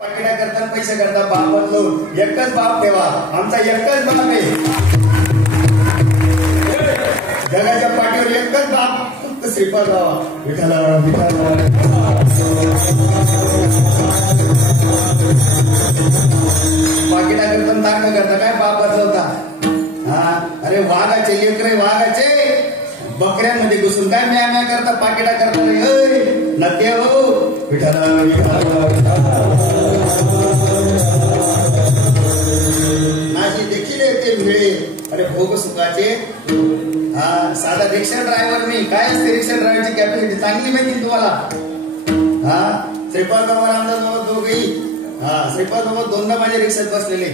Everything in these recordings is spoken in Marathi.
पाकिटा करता पैसे करता बाप बदलो एकच बाप ठेवा आमचा एकच बाप आहे जगाच्या पाठीवर एकच बाप श्रीपाद रावा विठाला पाकिटा करता तारखा करता काय बाप बदलवता हा अरे वाघाचे लेकरे वाघाचे बकऱ्यांमध्ये घुसून काय म्या म्या करता पाकिटा करता नते हो विठाला नाशी देखील येते मिळे अरे भोग सुखाचे हा साधा रिक्षा ड्रायव्हर मी काय असते रिक्षा ड्रायव्हरची कॅपॅसिटी चांगली माहिती तुम्हाला हा श्रीपाद बाबा रामदास दोघेही हा श्रीपाद बाबा दोनदा माझ्या रिक्षात बसलेले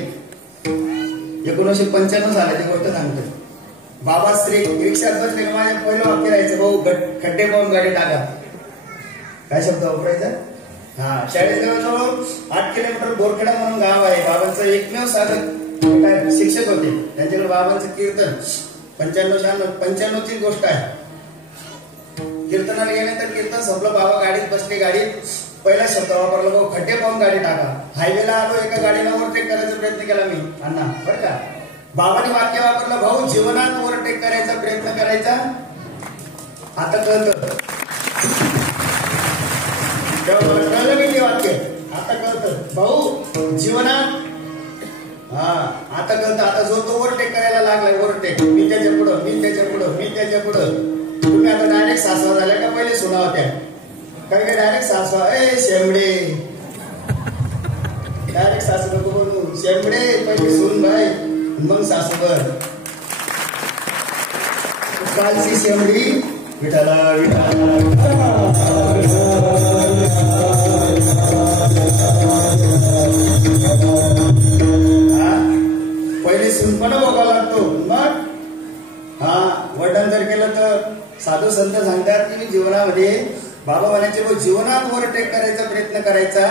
1995 सालाची गोष्ट सांगतो बाबा श्री रिक्षात बसले माझ्या पहिलं वाक्य राहायचं भाऊ खड्डे पाहून गाडी टाका काय शब्द वापरायचा हा शाळेजवळ 8 किलोमीटर बोरखेडा म्हणून गाव आहे बाबांचं एकमेव साधक शिक्षक होते त्यांच्याकडे बाबांचं कीर्तन 95 ची गोष्ट आहे कीर्तनाला गेल्यानंतर कीर्तन संपलं बाबा गाडीत बसले गाडीत पहिला शब्द वापरला भाऊ खड्डे पाहून गाडी टाका हायवेला आलो एका गाडीला ओव्हरटेक करायचा प्रयत्न केला मी अण्णा बरं का बाबांनी वाक्य वापरलं भाऊ जीवनात ओव्हरटेक करायचा प्रयत्न करायचा आता कळतं कळलं मी ते वाक्य आता कळतं भाऊ जीवनात हा आता कळतं आता जो तो ओव्हरटेक करायला लागलाय ओव्हरटेक मी त्याच्या पुढं तुम्ही आता डायरेक्ट सासवा झाल्या का पहिले सुना होत्या काय काय डायरेक्ट सासवा शेंबडे डायरेक्ट सासू नको बोलू शेंबडे पहिले सून भाई मग सासूवर कालची शेंबडी विठाला पहिले सुनपणा बघावा लागतो मग हा वडन जर केलं तर साधू संत सांगतात की मी जीवनामध्ये बाबा म्हणायचे जीवनात ओव्हरटेक करायचा प्रयत्न करायचा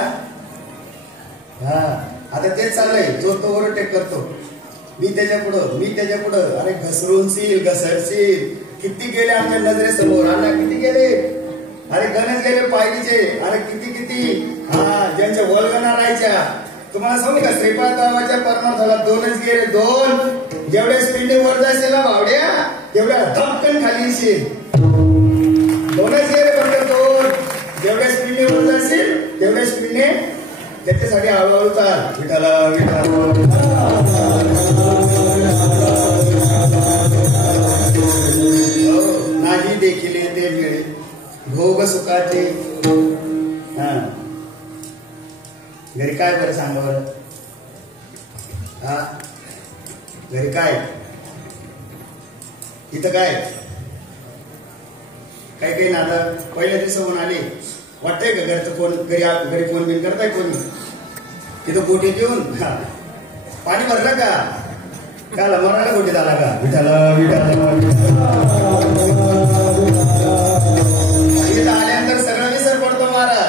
हा आता तेच चाललंय जो तो ओव्हरटेक करतो मी त्याच्या पुढं अरे घसरशील किती गेले आमच्या नजरेसमोर अण्णा किती गेले अरे गणच गेले पायरीचे अरे किती हा ज्यांच्या वल्गना राहायच्या तुम्हाला सांगू का श्रीपाद बाबाच्या परमार्थाला 2च गेले 2 जेवढ्या स्पीडने वर जायचे ना भावड्या तेवढ्या धपकन खाली येशील 2च गेले फक्त 2 जेवढ्या स्पीडने वर जायचे तेवढ्या स्पीडने त्याच्यासाठी हळूहळू चाल विठाला नाही देखील ते मिळे भोग सुखाचे हा घरी काय बरं सांगा बरं हा घरी काय इथं काय काही नातं पहिल्या दिवसाहून आले वाटतंय का घरचं फोन घरी फोन बिन करताय कोणी तिथं गोटी देऊन पाणी भरलं का त्याला मरायला गोटी झाला का विठाला इथं आल्यानंतर सगळं विसर पडतो महाराज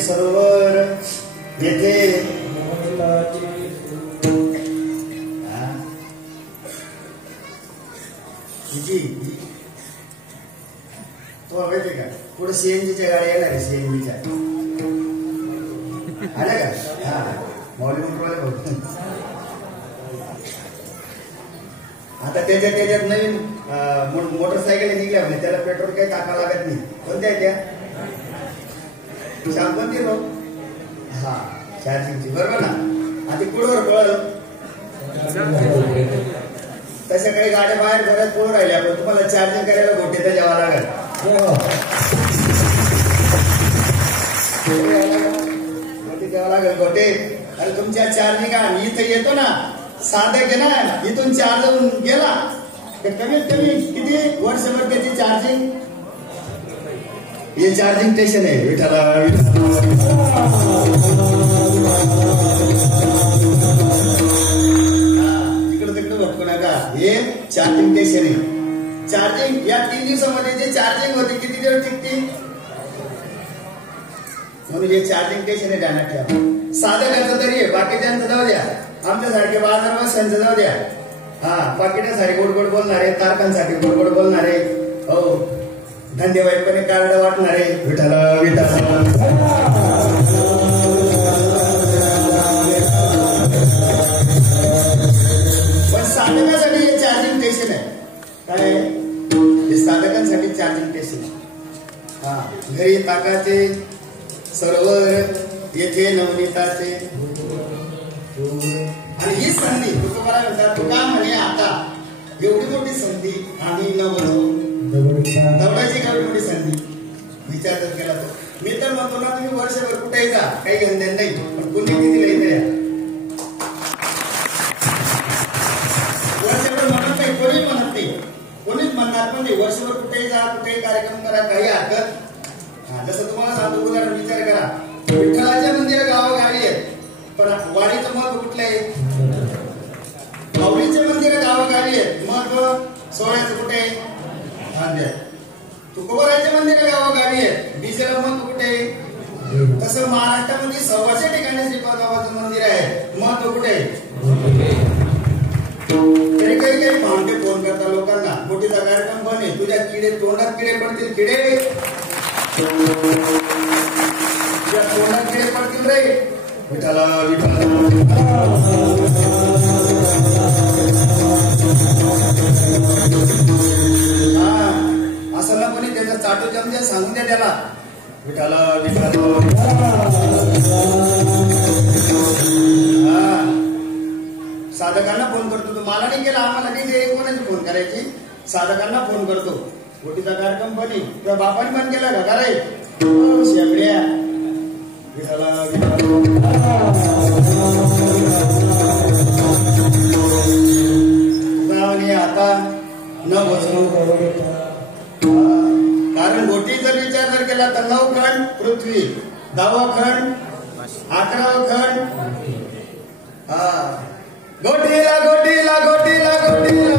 सरोवर येथे तुम्हाला माहिती का पुढे सीएनजीच्या गाड्या येणार आहे सीएनजीच्या आल्या का हा मॉल मोटरवाले आता त्याच्यात नवीन मोटरसायकल निघल्या म्हणजे त्याला पेट्रोल काही टाकावं लागत नाही कोणत्या त्या सांग कोणती भाऊ हा चार्जिंगची बरोबर ना आधी पुढवर पळलं तशा काही गाड्या बाहेर बऱ्याच पुढे राहिल्या पण तुम्हाला चार्जिंग करायला गोटे तर जावं लागेल गोटे द्यावं लागेल गोटे आणि तुमच्या चार्जिंग आम्ही इथं येतो ना साधं घे ना इथून चार्ज होऊन गेला तर कमीत कमी किती वर्षभर त्याची चार्जिंग हे चार्जिंग स्टेशन आहे विठाला तिकडे तिकडे भटकू नका हे चार्जिंग स्टेशन आहे चार्जिंग या 3 दिवसामध्ये जे चार्जिंग होते किती दिवस टिकते म्हणून हे चार्जिंग स्टेशन आहे ध्यानात ठेवा साधं घरचं तरी आहे बाकीच्यांचं जाऊ द्या आमच्यासारखे बाजार बसांचं जाऊ द्या हा पाकिटासाठी गोड गोड बोलणारे तारखांसाठी गोड गोड बोलणारे हो धंदेवाईपणे कार्ड वाटणारे विठाला विठाला पण साधकांसाठी हे चार्जिंग स्टेशन आहे काय हे साधकांसाठी चार्जिंग स्टेशन हा घरी ताकाचे सरोवर येथे नवनीताचे आणि ही संधी तुकोबाला म्हणतात तुका म्हणे आता एवढी मोठी संधी आम्ही न बसू दौडाची एवढी मोठी संधी विचार जर केला तर मी तर म्हणतो ना तुम्ही वर्षभर कुठेही जा काही गंधन नाही पण कुणी किती लिहिलं या वर्षभर म्हणत नाही कोणी म्हणत नाही कोणीच म्हणणार पण नाही वर्षभर कुठेही जा कुठेही कार्यक्रम करा काही हरकत जसं तुम्हाला सांगतो उदाहरण विचार करा विठ्ठलाच्या मंदिर गावोगावी आहेत पण वाडीचं महत्व कुठलं आहे माऊलीचे मंदिर गावोगावी आहेत महत्व सोहळ्याचं कुठे आहे तुकोबाराचे मंदिर गावोगावी आहेत बीजेला महत्व कुठे आहे तसं महाराष्ट्रामध्ये 100 ठिकाणी श्रीपाद बाबाचं मंदिर आहे महत्व कुठे आहे तरी काही पाहुणे फोन करतात लोकांना मोठीचा कार्यक्रम बने तुझ्या किडे तोंडात किडे पडतील किडे तुझ्या तोंडात किडे पडतील रे विठाला असं ना कोणी त्याच्या चाटू जमजे सांगून द्या त्याला विठाला साधकांना फोन करतो तो मला नाही केला आम्हाला नाही ते कोणाची फोन करायची साधकांना फोन करतो गोटीचा कार्यक्रम पण तुझ्या बापाने पण केला का रे शेपड्या आता न बसू कारण गोटी जर विचार जर केला तर 9 खंड पृथ्वी 10वा खंड 11वा खंड हा गोटीला गोटीला गोटीला गोटीला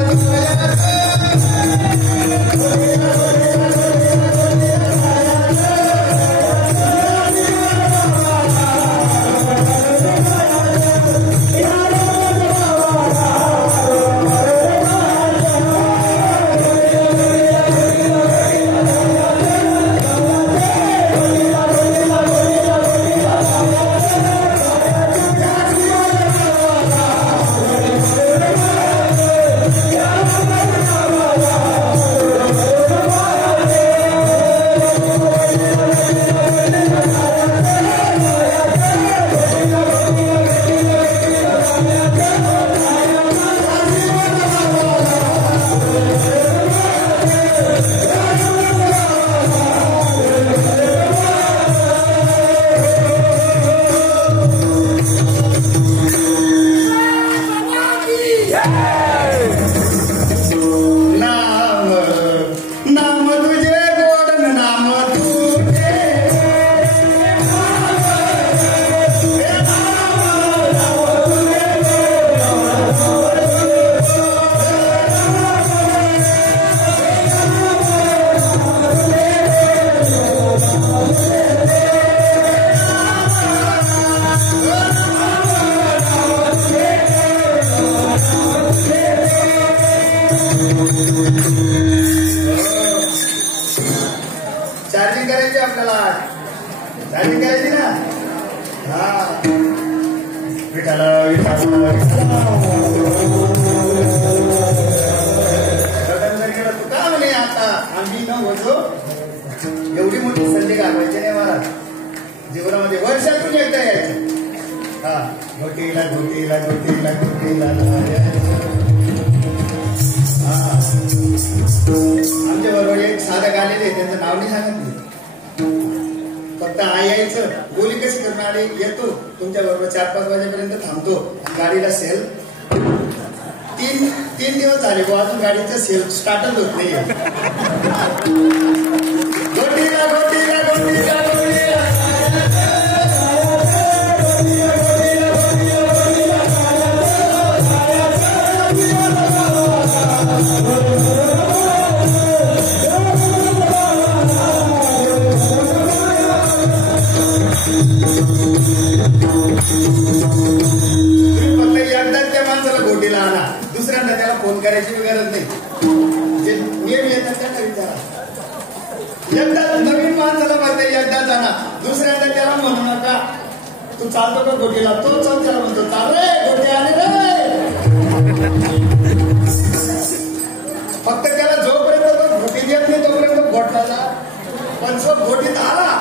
झाली करायची ना. हा विठाला विठाला केलं तू का म्हणे आता आम्ही न होतो एवढी मोठी संधी घालवायची नाही मला जीवनामध्ये वर्षातून एकदा यायचं. हा गोटीला गोटीला गोटीला गोटीला आमच्या बरोबर एक साधं गालेले त्यांचं नाव नाही सांगत नाही. फक्त आई यायचं बोली कशी करून आली येतो तुमच्या बरोबर 4-5 वाजेपर्यंत थांबतो. गाडीला सेल 3 दिवस झाले अजून गाडीचं सेल स्टार्टच होत नाही. गोटीला गोटीला गोटीला दुसऱ्यांदा त्याला फोन करायची गरज नाही. जे नियम येतात त्यांना विचारा. एकदा नवीन माणसाला बघता एकदा जाणार दुसऱ्यांदा त्याला म्हणू नका तू चालतो का गोटीला. तो चौक त्याला म्हणतो चाल रे गोटी आले रे. फक्त त्याला जोपर्यंत गोटी देत नाही तोपर्यंत गोठला जा. पण जो गोटीत आला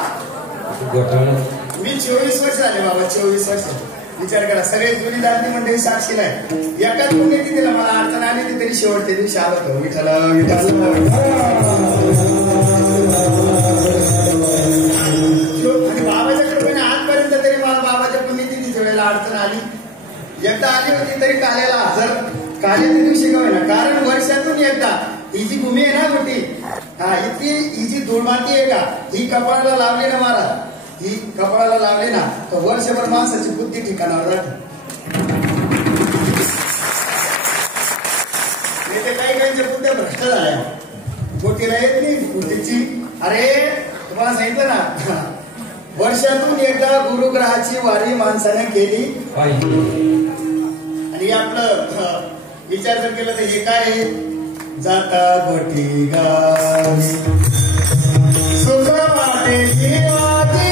मी 24 वर्ष झाले बाबा 24 वर्ष. विचार करा सगळे जुनी दादी मंडळी साक्षी नाही. एकाच पुण्यती तिला मला अडचण आली ती तरी शेवटच्या दिवशी आलो होतो विठाला विठाला. आणि बाबाच्या कृपेने आजपर्यंत तरी मला बाबाच्या पुण्यतिथीच्या वेळेला अडचण आली. एकदा आली होती तरी काल्याला हजर काल्याच्या दिवशी का होईना. कारण वर्षातून एकदा ही जी भूमी आहे ना मोठी हा इतकी ही जी धूळ माती आहे का ही कपाळाला लावली ना महाराज ही कपाळाला लावली ना तर वर्षभर माणसाची बुद्धी ठिकाणावर राहते. काही काहींच्या बुद्ध्या भ्रष्ट झाल्या. गोटीला येत नाही बुद्धीची. अरे तुम्हाला सांगितलं ना वर्षातून एकदा गुरुग्रहाची वारी माणसाने केली आणि आपलं विचार जर केलं तर हे काय जाता गोटी गावी सुख वाटे जीवाची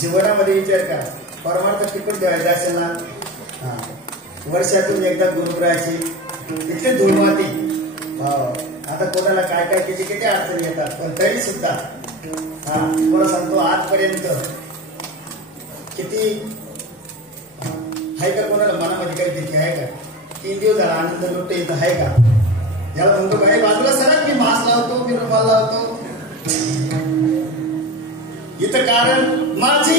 जीवनामध्ये विचार करा परमार्थ टिकून ठेवायचा असेल ना वर्षातून एकदा गुरुग्रहाची इतकी धुळमाती. आता कोणाला काय काय किती किती अडचणी येतात पण तरी सुद्धा तुम्हाला सांगतो आजपर्यंत किती आहे का कोणाला मनामध्ये काही भीती आहे का. 3 दिवस झाला आनंद लुटतो इथं आहे का. याला म्हणतो काही बाजूला सर मी मास्क लावतो मी रुमाल लावतो इथं. कारण माझी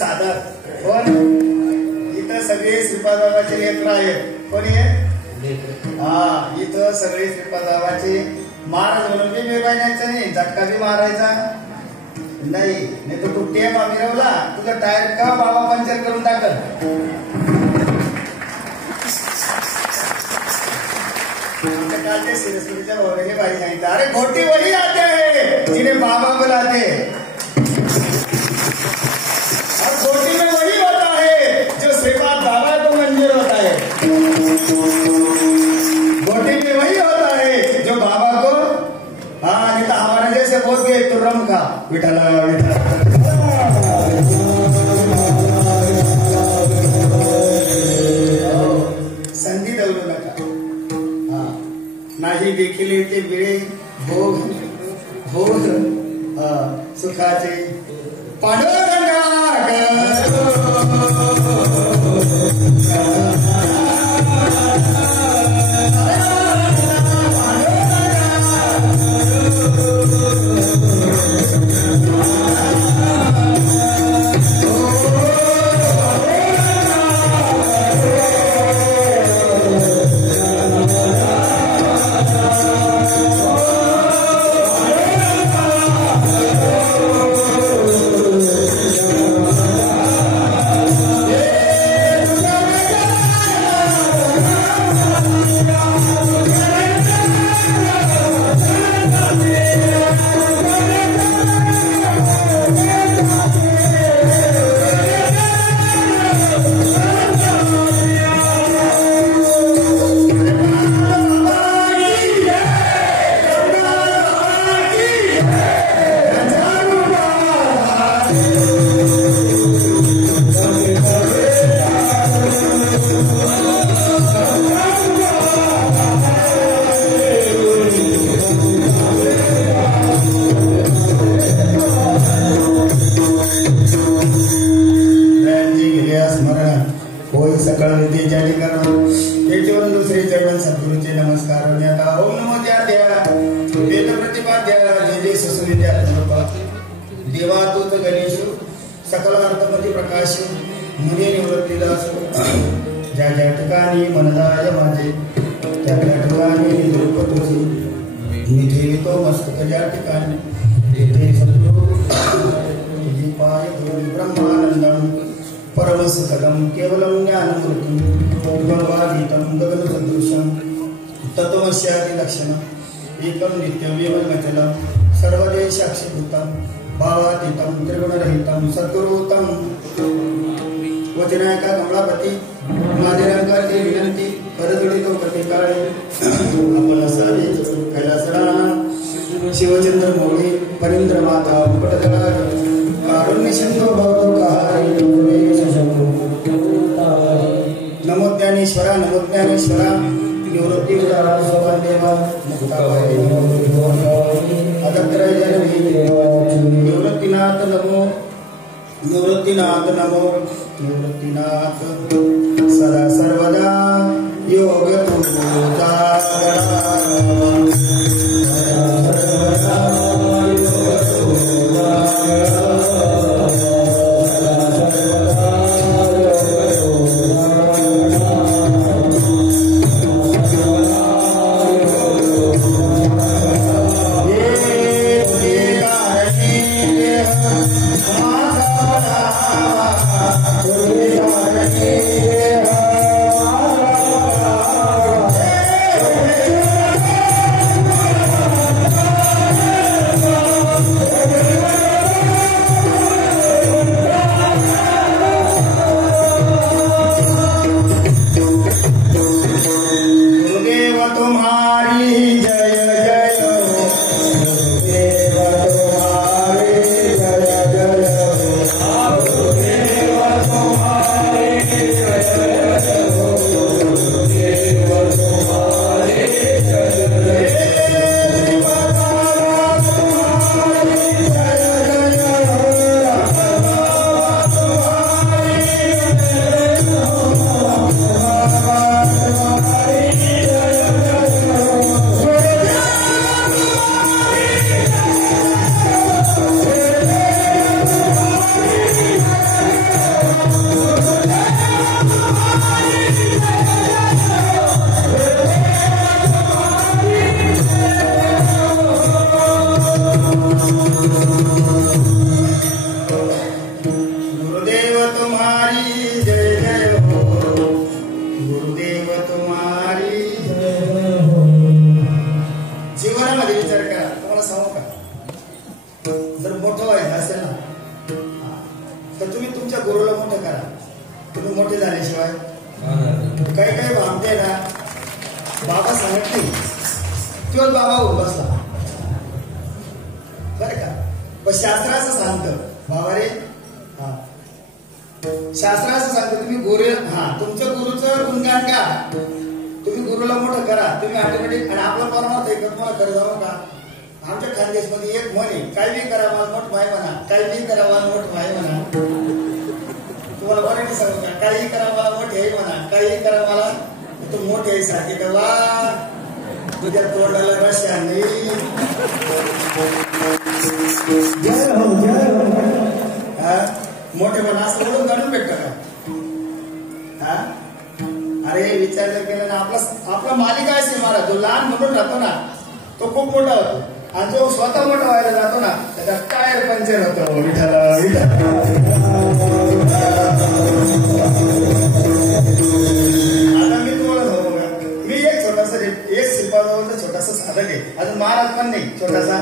साधक कोण इथं सगळे श्रीपादबाबाचे लेकर आहेत. कोणी आहे? इथं सगळे श्रीपादबाबाचे महाराज म्हणून बी मिळवायचा नाही, झटका बी मारायचा नाही. नाही तर तू टेप मिरवला तुझा टायर का बाबा पंक्चर करून टाकल. कालचे सिरसुरीच्या भावनेने बाई सांगितलं, अरे घोटी वही आते है जिन्हें बाबा बुलाते, और घोटी में वही होता है जो श्रीपाद बाबा को मंजूर होता है. घोटी में वही होता है जो बाबा को, नहीं तो हमारे जैसे बोल के तुर्रम का विठला विठला संधी दौडू नका. नाही देखील ते वेळे भोग भोग सुखाचे पांडुरंगा देवातूत गणेश सकल अर्थमती प्रकाश मुने निवृत्तीदास. ज्या ज्या ठिकाणी मनदाय माझे त्या त्या ठिकाणी निरूप तुझे मी ठेवितो मस्तक ज्या ठिकाणी तेथे सद्गुरु तुझी पाय धुरी ब्रह्मानंदम परमसुखदम केवलम ज्ञानमूर्तिम गगनवादितं गगनसदृशं तत्त्वमस्यादि लक्षणम् एकं नित्यमेव अचलं सर्वदेशाक्षिभूतं भावातीतं त्रिगुणरहितं सद्गुरुतं. वचनायका कमलापती माझे रंगाची विनंती करजोडी तो प्रतिकाळे आपण सारे कैलासराणा शिवचंद्र मोळे परींद्र माता मुकुटधरा कारुण्य सिंधू भवतो कहारी नमो ज्ञानेश्वरा नमो ज्ञानेश्वरा निवृत्ती देवा निवृत्तीनाथ नमो निवृत्तीनाथ नमो निवृत्तीनाथ सदा सर्वदा योग तुझा Yeah. गुरुदेव तुम्हारी जीवनामध्ये विचार करा. तुम्हाला सांगू का, जर मोठं व्हायचं असेल ना तर तुम्ही तुमच्या गुरुला मोठं करा. तुम्ही मोठे झाल्याशिवाय काही काही भामते ना बाबा सांगत नाही किंवा बाबा होऊन बसला बरं का. पण शास्त्र असं सांगतं बाबा रे, शास्त्र असं सांगतं तुम्ही गुरु तुमच्या गुरुचं गुणगान का, तुम्ही गुरुला मोठं करा. तुम्ही ऑटोमॅटिक. आणि आपला परमार्थ आहे का तुम्हाला खरं जाऊ का. आमच्या खानदेशमध्ये एक म्हण आहे, काही बी करा मला मोठ माय म्हणा, काही बी करा मला मोठ माय म्हणा. तुम्हाला मराठी सांगू का, काही करा मला मोठे आहे म्हणा, काही करा मला तू मोठे आहे सारखे का वा तुझ्या तोंडाला रस्या नाही. मोठे पण असं म्हणून जाणून भेटत का. अरे विचार जर केला ना, आपला मालिक आहे सिनेमा, जो लहान म्हणून राहतो ना तो खूप मोठा होतो, आणि जो स्वतः मोठा व्हायला जातो ना त्याचा टायर पंक्चर होतो. विठाला आता मी तुम्हाला सांगू का, मी एक छोटासा एक शिल्पाजवळचा छोटासा साधक आहे. अजून महाराज पण नाही, छोटासा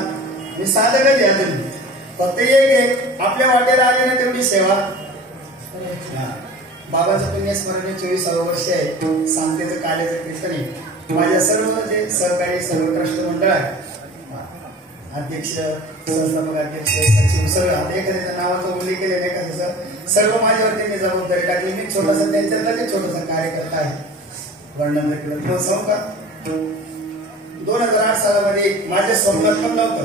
मी साधकच आहे अजून. फक्त एक आपल्या वाटेला आले ना तेवढी सेवा. बाबाचं पुण्यस्मरणे 24 वर्ष आहे. सांगतेचं कार्याचं कीर्तन आहे. माझ्या सर्व जे सहकारी सर्व ट्रस्ट मंडळ आहे, अध्यक्ष संस्थापक अध्यक्ष सचिव सगळं, आता एखाद्याच्या नावाचा उल्लेख केले नाही का तसं सर्व माझ्यावर त्यांनी जबाबदारी टाकली. मी छोटासा त्यांच्यातला छोटासा कार्यकर्ता आहे. वर्णन केलं तुम्हाला सांगू का, 2008 सालामध्ये माझ्या स्वप्नात पण नव्हतं,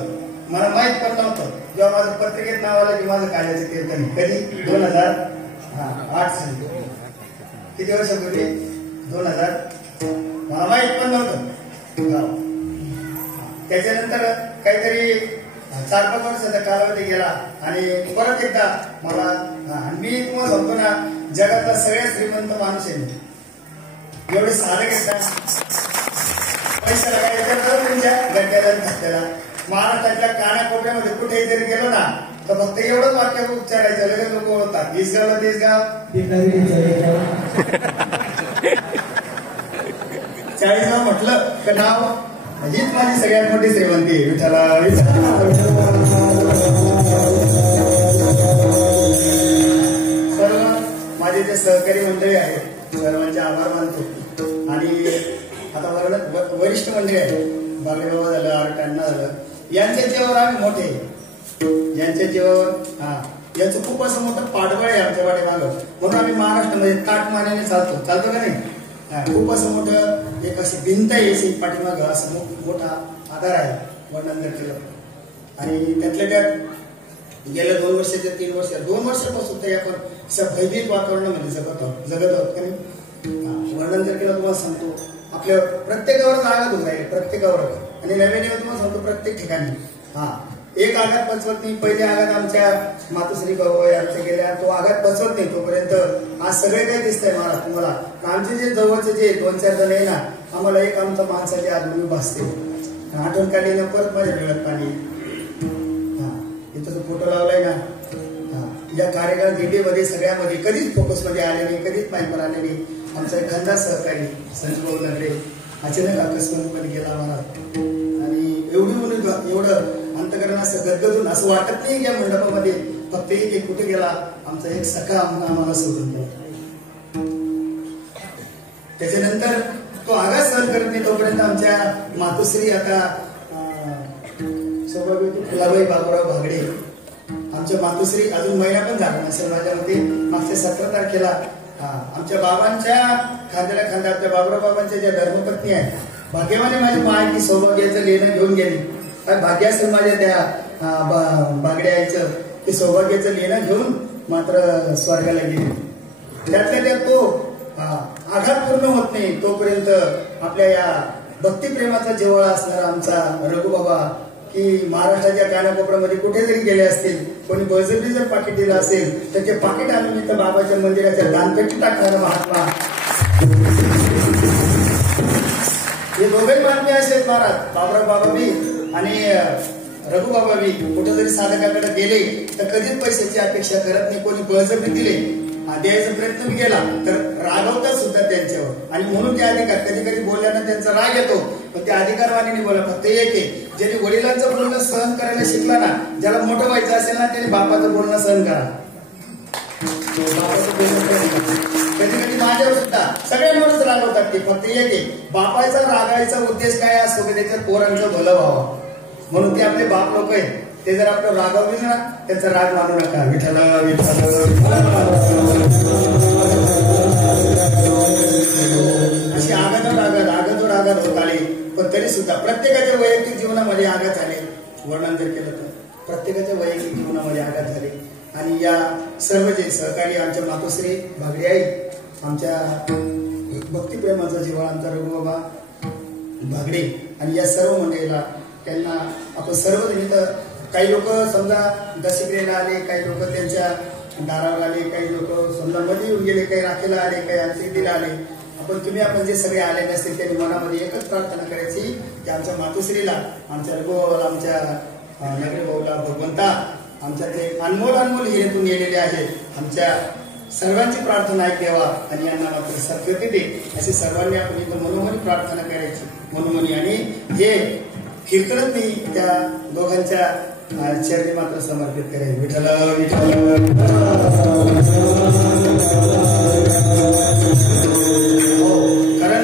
मला माहित पण नव्हतं. जेव्हा माझं पत्रिकेत नाव आलं की माझं कार्याचं कीर्तन कधी 2008 साली, किती वर्षापूर्वी 2000, मला माहित पण नव्हतं. त्याच्यानंतर काहीतरी 4-5 वर्षाचा कालावधी गेला आणि परत एकदा मला, मी तुम्हाला सांगतो ना जगातला सगळ्यात श्रीमंत माणूस आहे. एवढे साधे घेतात पैशाला काय तुमच्या गड्ड्याला धक्क्याला. महाराष्ट्रातल्या कानाकोपऱ्यामध्ये कुठेही जरी गेलो ना तर फक्त एवढंच वाक्य उच्चारायचं, लगेच लोक ओळखतात. इसगावला तेसगाव, 40 म्हटलं तर नाव, हीच माझी सगळ्यात मोठी श्रीमंती. विठाला सर्व माझे जे सहकारी मंडळी आहेत सर्वांचे आभार मानतो. आणि आता वरिष्ठ मंडळी आहेत, बागडेबाबा झालं, आरटांना झालं, यांच्या जीवावर आम्ही मोठे, यांच्या जीवावर यांचं खूप असं मोठं पाठबळ आहे आमच्या पाठीमागं. म्हणून आम्ही महाराष्ट्रामध्ये ताटमानेने चालतो का नाही. खूप असं मोठं एक अशी भिंत आहे पाठीमागं, असं मोठा आधार आहे वर्णन केलं. आणि त्यातल्या त्यात गेल्या 2 वर्षाच्या 3 वर्ष 2 वर्षापासून तरी आपण असं भयभीत वातावरणामध्ये जगत आहोत का नाही. वर्णन जर केलं तुम्हाला सांगतो, आपल्या प्रत्येकावर आघात होत राहिले, प्रत्येकावर. आणि नवीन तुम्हाला सांगतो प्रत्येक ठिकाणी एक आघात पचवत नाही. पहिले आघात आमच्या मातोश्री गवय आमच्या गेल्या, तो आघात पचवत नाही तोपर्यंत आज सगळे काही दिसतंय महाराज तुम्हाला. आमचे जे जवळचे जे 2-4 जण आहे ना, आम्हाला एक आमच्या माणसाची आदमी भासते. आठवण काढली ना परत माझ्या डोळ्यात पाणी. इथं जो फोटो लावलाय ना, या कार्यक्रम दिंडीमध्ये सगळ्यामध्ये कधीच फोकसमध्ये आले नाही, कधीच माहिती आले नाही. आमचा एखादा सहकारी संजूभाऊ नगरे अचानक अकस्मातपणे गेला महाराज. आणि एवढं अंतकरण असं गदगदून असं वाटत नाही की या मंडपामध्ये फक्त एक कुठे गेला आमचा एक सखा आम्हाला सोडून गेला. त्याच्यानंतर तो आघात सहन करत नाही तोपर्यंत आमच्या मातोश्री आता सौभाग्यवती फुलाबाई बाबूराव भागडे, आमच्या मातोश्री अजून महिना पण झाला नसेल माझ्या मते, मागच्या 17 तारखेला आमच्या बाबांच्या खांद्याला खांदा आपल्या बाबूराव बाबांच्या ज्या धर्मपत्नी आहेत, भाग्यवाने माझी माय की सौभाग्याचं लेणं घेऊन गेली. काय भाग्य असेल माझ्या त्या बागडे आईचं, ते सौभाग्याचं लेणं घेऊन मात्र स्वर्गाला गेली. त्यातल्या त्यात तो आघात पूर्ण होत नाही तोपर्यंत आपल्या या भक्तिप्रेमाचा जिव्हाळा असणारा आमचा रघुबाबा, की महाराष्ट्राच्या कानाकोपऱ्यामध्ये कुठे जरी गेले असतील, कोणी बळजबरी जर पाकिट दिलं असेल तर ते पाकिट आणून इथं बाबाच्या मंदिराच्या दानपेटी टाकणारा महात्मा. हे दोघेही बातमी असेल महाराज, बाबराव बाबा बी आणि रघुबाबा बी कुठे जरी साधकाकडे गेले तर कधीच पैशाची अपेक्षा करत नाही. कोणी बळजबरी दिले द्यायचा प्रयत्न मी केला तर रागवतात सुद्धा त्यांच्यावर आणि म्हणून ते अधिकार कधी कधी बोलल्यानं त्यांचा राग येतो पण ते अधिकारवाणीने बोला फक्त एक आहे ज्याने वडिलांचं बोलणं सहन करायला शिकला ना ज्याला मोठं व्हायचं असेल ना त्याने बापाचं बोलणं सहन करा कधी कधी माझ्यावर सुद्धा सगळ्यांवरच रागवतात ते फक्त एक आहे बापाचा रागायचा उद्देश काय असतो की त्याच्या पोरांचं भलं व्हावं म्हणून ते आपले बाप लोक आहेत ते जर आपलं रागवतील ना त्याचा राग मानू नका विठ्ठल अशी आगत होत आली पण तरी सुद्धा प्रत्येकाच्या वैयक्तिक जीवनामध्ये आघात झाले वर्णन जर केलं तर प्रत्येकाच्या वैयक्तिक जीवनामध्ये आघात झाले आणि या सर्व जे सहकारी आमच्या मातोश्री भागडे आई आमच्या भक्तिप्रेमाचा जीवांचा रघुबाबा भागडे आणि या सर्व मंडळीला त्यांना आपण सर्वजण इथं काही लोक समजा दशक्रियेला आले काही लोक त्यांच्या दारावर आले काही लोक समजा मध्ये येऊन गेले काही राखेला आले काही अंत्यविधीला आले आपण जे सगळे आले नसतील त्यांनी मनामध्ये एकच प्रार्थना करायची की आमच्या मातोश्रीला आमच्या रघुबाबाला आमच्या नगरी भाऊला भगवंता आमच्या ते अनमोल हिरेतून गेलेले आहेत आमच्या सर्वांची प्रार्थना ऐक देवा आणि यांना मात्र सद्गती दे अशी सर्वांनी आपण इथं मनोमनी प्रार्थना करायची मनोमनी आणि हे कीर्तनच मी त्या दोघांच्या चरणी मात्र समर्पित करेल विठ्ठल कारण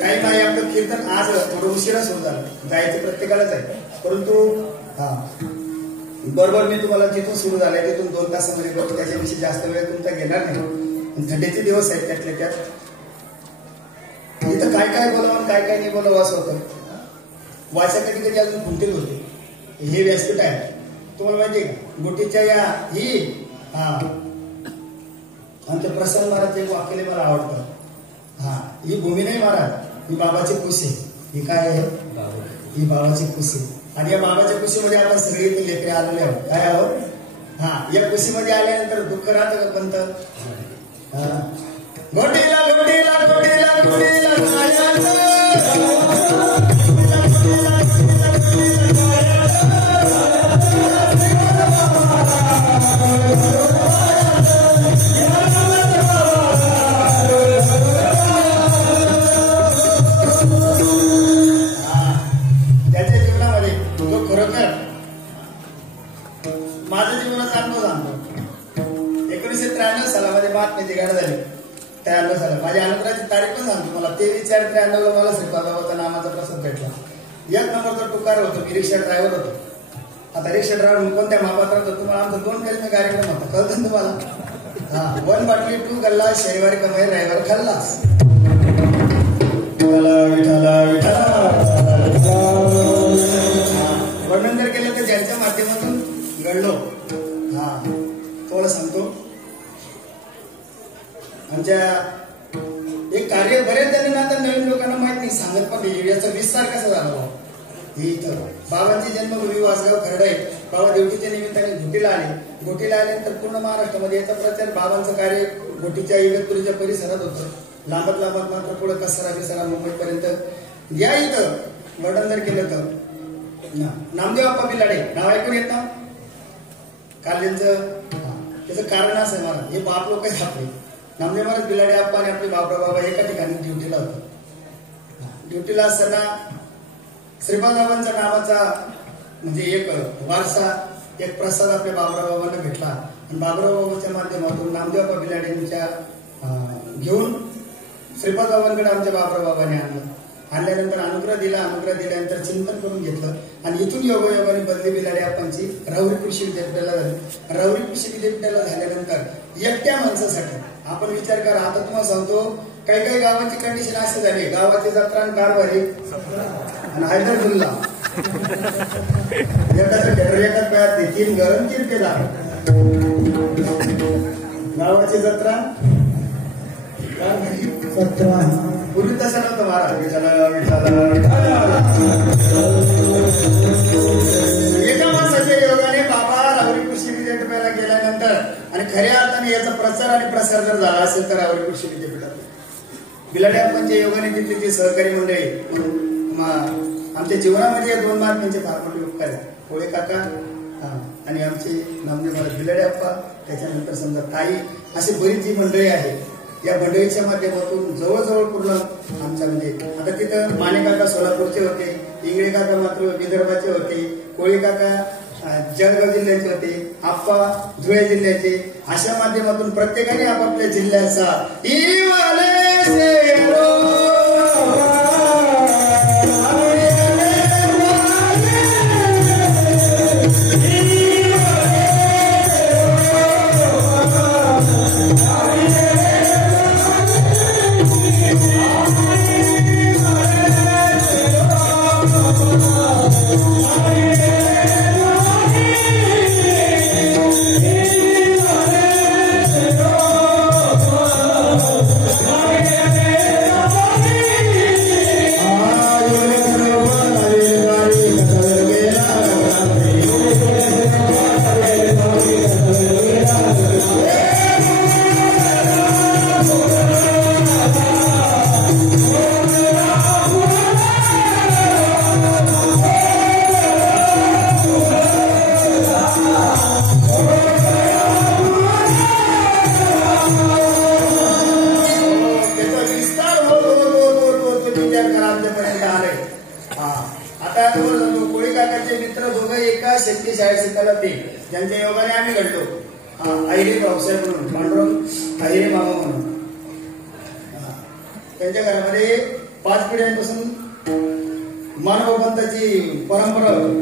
काही नाही आपलं कीर्तन आज थोडं उशिरा सुरू झालं जायचं प्रत्येकालाच आहे परंतु बरोबर मी तुम्हाला जिथून सुरू झालंय तिथून 2 तासामध्ये बघतो त्याच्याविषयी जास्त वेळ तुमचा घेणार नाही थंडीचे दिवस आहेत त्यातले त्यात इथं काय काय बोलावं काय काय नाही बोलावं असं होतं वाचा कधी कधी अजून खुंटील होते हे व्यासपीठ आहे तुम्हाला माहिती आहे का गोटीच्या या ही आमच्या प्रसन्न महाराज एक वाक्य मला आवडतं ही भूमी नाही महाराज ही बाबाची कुशी ही काय आहे ही बाबाची कुशी आणि या बाबाच्या कुशीमध्ये आपण सगळे लेकरे आलेले आहोत काय आहोत या कुशीमध्ये आल्यानंतर दुःख राहतं का पंत गोटीला गोटीला गोटीला गोटीला त्याच्या जीवनामध्ये तो खरोखर माझ्या जीवनाचा अनुभव सांगतो 1993 सालामध्ये महात्म्याची गाडी झाली 93 साला माझ्या अनुग्रहाची तारीख पण सांगतो मला 23/4/93 ला मला श्रीपादाबाचा नामाचा प्रसाद भेटला 1 नंबरचा टुकार होतो मी रिक्षा ड्रायव्हर होतो आता रिक्षा ड्रायव्हर कोणत्या महापात्रात होतो तुम्हाला आमचा 2 फेरीचा कार्यक्रम होता कळतं तुम्हाला 1 बाटली 2 गल्ला शनिवारी कमाई रविवार खाल्लास वर्णन जर केलं तर ज्यांच्या माध्यमातून घडलो थोडं सांगतो आमच्या एक कार्य बरेच जण आता नवीन लोकांना माहित नाही सांगत पण याचा विस्तार कसा झाला हे इथं बाबांची जन्मभूमी वासगाव खरड आहे बाबा देवटीच्या निमित्ताने घोटीला आल्यानंतर पूर्ण महाराष्ट्रामध्ये याचा प्रचार बाबांचं कार्य घोटीच्या इगतपुरीच्या परिसरात होतं लांबत मात्र पुढे कसारा मुंबईपर्यंत या इथं वर्णन जर केलं तर नामदेव आप्पा बिलाडे नाव ऐकून येत ना काल त्याचं कारण असं आहे मला हे बाप लोक आहेत आपले नामदेव महाराज बिलाडे आप्पा आणि आपले बाबराव बाबा एका ठिकाणी ड्युटीला होतं ड्युटीला असताना श्रीपादबाबांच्या नावाचा म्हणजे एक वारसा एक प्रसाद आपल्या बाबराव बाबांना भेटला आणि बाबराव बाबाच्या माध्यमातून नामदेव आप्पा बिलाडेंच्या घेऊन श्रीपाद बाबांकडे आमच्या बाबराव बाबांनी आणल्यानंतर अनुग्रह दिल्यानंतर चिंतन करून घेतलं आणि इथून योगायोगाने बदली बिलाडे आपांची राहुरी कृषी विद्यापीठाला झाली राहुरी कृषी विद्यापीठाला झाल्यानंतर एकट्या माणसासाठी आपण विचार करा आता तुम्हाला सांगतो काही गावांची कंडिशन असं झाली गावाची जत्रा आणि कारभारी आणि हैदरदुल्ला एकाच पायात 3 गरम 3 केला गावाची जत्रा पूर्वी तसं नव्हतं महाराज एका माणसाच्या योगाने बाबा राहुरी कृषी विद्यापीठाला गेल्यानंतर आणि खऱ्या अर्थाने याचा प्रचार आणि प्रसार जर झाला असेल तर राहुरी कृषी विद्यापीठात बिलाडे आप्पांच्या योगाने तिथले जे सहकारी मंडळी आमच्या जीवनामध्ये 2 महात्म्यांचे फार मोठे उपकार आहेत कोळे काका आणि आमचे नामदेव महाराज बिलाडे अप्पा, त्याच्यानंतर समजा ताई, अशी बरीच जी मंडळी आहे, या मंडळीच्या माध्यमातून जवळजवळ पूर्ण आमच्या म्हणजे आता तिथं माने काका सोलापूरचे होते, इंगळे काका मात्र विदर्भाचे होते, कोळी काका जळगाव जिल्ह्याचे होते, आप्पा धुळे जिल्ह्याचे, अशा माध्यमातून प्रत्येकाने आपापल्या जिल्ह्याचा शेतकरी शाळेत शिकायला ते ज्यांच्या योगाने आम्ही घडलो, आहिरे भाऊसाहेब म्हणून, पांडुरंग आहिरे मामा म्हणून, त्यांच्या घरामध्ये 5 पिढ्यांपासून मानवबंधाची परंपरा होती.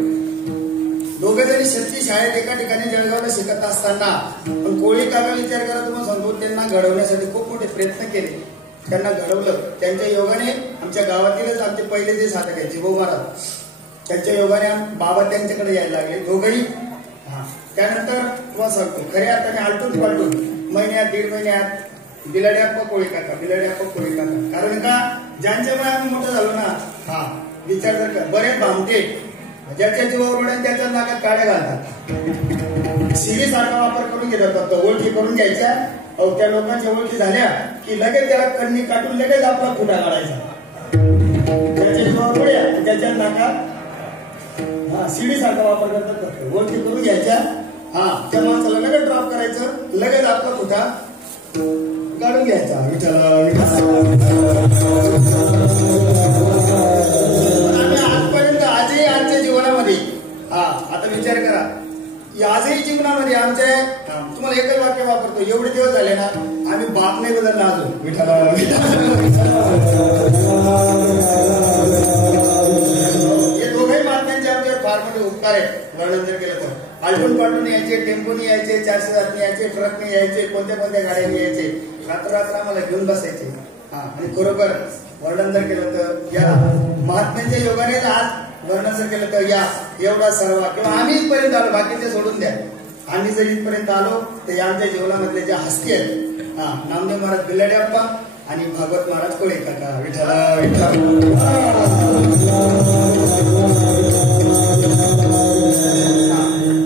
दोघे जणी शेतकरी शाळेत एका ठिकाणी जळगावला शिकत असताना, पण कोळी काका विचार करा, तुम्हाला सांगतो, त्यांना घडवण्यासाठी खूप मोठे प्रयत्न केले, त्यांना घडवलं. त्यांच्या योगाने आमच्या गावातीलच आमचे पहिले जे साधक आहे जिभो महाराज, त्यांच्या योगाने बाबा त्यांच्याकडे यायला लागले दोघंही. त्यानंतर तुम्हाला सांगतो, खऱ्या अर्थाने आलटून पालटून महिन्यात 1.5 महिन्यात बिलाडे अप्पा कोळी काका, बिलाडे अप्पा कोळी काका. कारण का, ज्यांच्यामुळे आम्ही मोठं झालो ना, विचार जर का बरेच भामटे ज्याच्या जीवावर उड्या त्याच्या नाकात काड्या घालतात, सिरी सारखा वापर करून घेत होतात. ओळखी करून घ्यायच्या, त्या लोकांच्या ओळखी झाल्या की लगेच त्याला कण्णी काढून लगेच आपला फुटा काढायचा. ज्याच्या जीवावर उड्या त्याच्या नाकात शिडी सारखा वापर करतात, ओळखी करून घ्यायच्या, त्या माणसाला लगेच ड्रॉप करायचं, लगेच आपला फुटा काढून घ्यायचा. आम्ही आजपर्यंत आजही आमच्या जीवनामध्ये, आता विचार करा, आजही जीवनामध्ये आमच्या, तुम्हाला एकच वाक्य वापरतो, एवढे दिवस झाले ना, आम्ही बाप नाही बदलला अजून. हे दोघे महात्म्यांचे आमच्यावर फार मोठे उपकार आहेत. वर्णन जर केलं तर आलटून पालटून यायचे, टेम्पोनी यायचे, 407 यायचे, ट्रकने यायचे, कोणत्या कोणत्या गाड्याने यायचे, रात्र आम्हाला घेऊन बसायचे. आणि खरोखर वर्णन जर केलं तर या महात्म्यांच्या योगाने आज वर्णन जर केलं तर या एवढा सर्व किंवा आम्ही इथपर्यंत आलो, बाकीचे सोडून द्या, आम्ही जर इथपर्यंत आलो तर आमच्या जीवनामधले ज्या हस्ती आहेत, नामदेव महाराज बिलाडे अप्पा आणि भागवत महाराज कोळी काका. विठ्ठला विठ्ठल.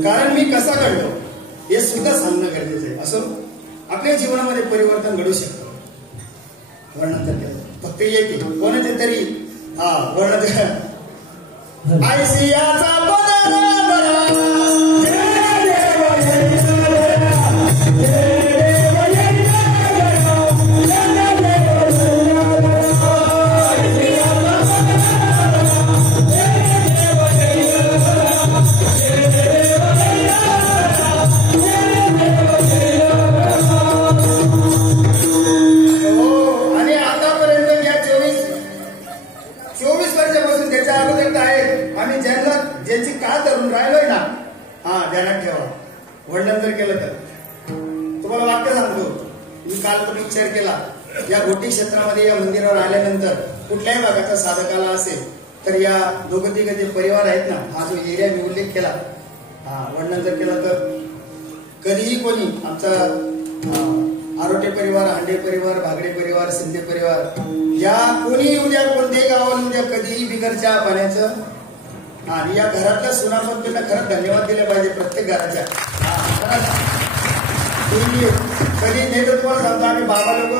कारण मी कसा घडलो हे सुद्धा सांगणं गरजेचं आहे. असं आपल्या जीवनामध्ये परिवर्तन घडू शकतं. वर्णन तर फक्त एक कोणाचे तरी वर्णन आयसियाचा ज्यांची का धरून राहिलोय ना, ध्यानात ठेवा. वर्णन जर केलं तर तुम्हाला वाक्य सांगतो. मी काल पण विचार केला, या घोटी क्षेत्रामध्ये या मंदिरावर आल्यानंतर कुठल्याही भागाचा साधकाला असेल तर या दोघं तिघं जे परिवार आहेत ना, हा जो एरिया मी उल्लेख केला, वर्णन जर केलं तर कधीही कोणी आमचा आरोटे परिवार, हांडे परिवार, भागडे परिवार, शिंदे परिवार, या कोणी उद्या कोणत्याही गावाला उद्या कधीही बिगर चहा पाण्याचं, आणि या घरातल्या सुनापतींना खरंच धन्यवाद दिले पाहिजे प्रत्येक घराच्या. कधी नाही तर तुम्हाला सांगतो, आम्ही बाबा लोक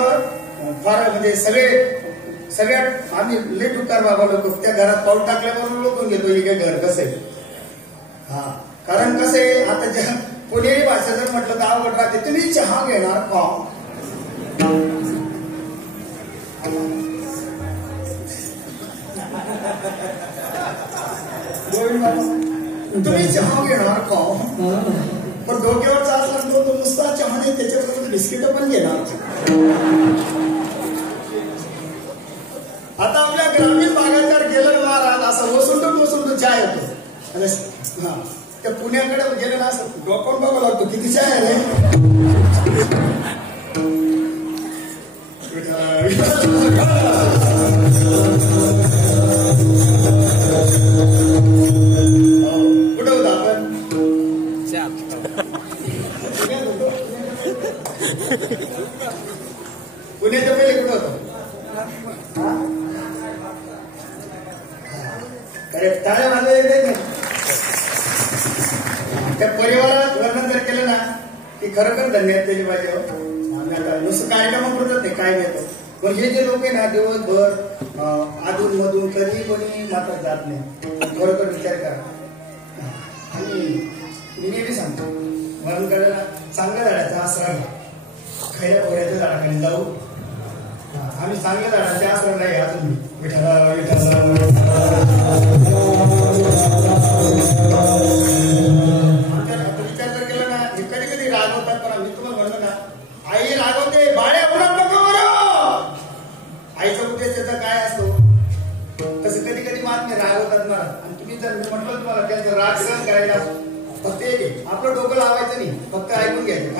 फार म्हणजे सगळ्यात आम्ही लेट उपकार बाबा लोक त्या घरात पाऊल टाकल्याबरोबर लोकून घेतो हे घर कसं आहे. कारण कसे आता ज्या पुणेरी भाषा जर म्हटलं तर अवघड राहते. तुम्ही चहा घेणार का? तुम्ही चहा घेणार का? पण डोक्यावरचा असला तो नुसता चहा नाही, त्याच्याबरोबर बिस्किट पण घेणार. आता आपल्या ग्रामीण भागात जर गेलं महाराज असं वसुंड चहा येतो. हा त्या पुण्याकडे गेलं ना असं डोकं बघावं लागतो किती चहा आहे रे. कुठं होतं आपण? पुण्याच्या पहिले कुठं होतं? अरे टाळ्या वाजवा येते ना. त्या परिवारात वर्णन जर केलं ना की खरोखर धन्यवाद दिली पाहिजे. नुसतं कार्यक्रम करतात नाही काय मिळतं. पण हे जे लोक आहे ना दिवसभर अधून मधून कधी कोणी मात्र जात नाही. खरोखर विचार करा. आणि मी नेहमी सांगतो वर्णन करायला चांगल्या झाडाचा आसरा घ्या. खैऱ्या खोऱ्याच्या झाडाखाली जाऊ. आम्ही चांगल्या झाडाच्या आसरा नाही अजून विठाला विचार जर केला ना कधी कधी रागवतात. पण मी तुम्हाला म्हणतो ना आई रागवते बाळ्या उडत नको बरं. आईचा उद्देश त्याचा काय असतो तसं कधी कधी मात नाही रागवतात मला. आणि तुम्ही जर म्हटलं तुम्हाला त्यांचा राग सहन करायला फक्त एक आपलं डोकं लावायचं नाही, फक्त ऐकून घ्यायचं.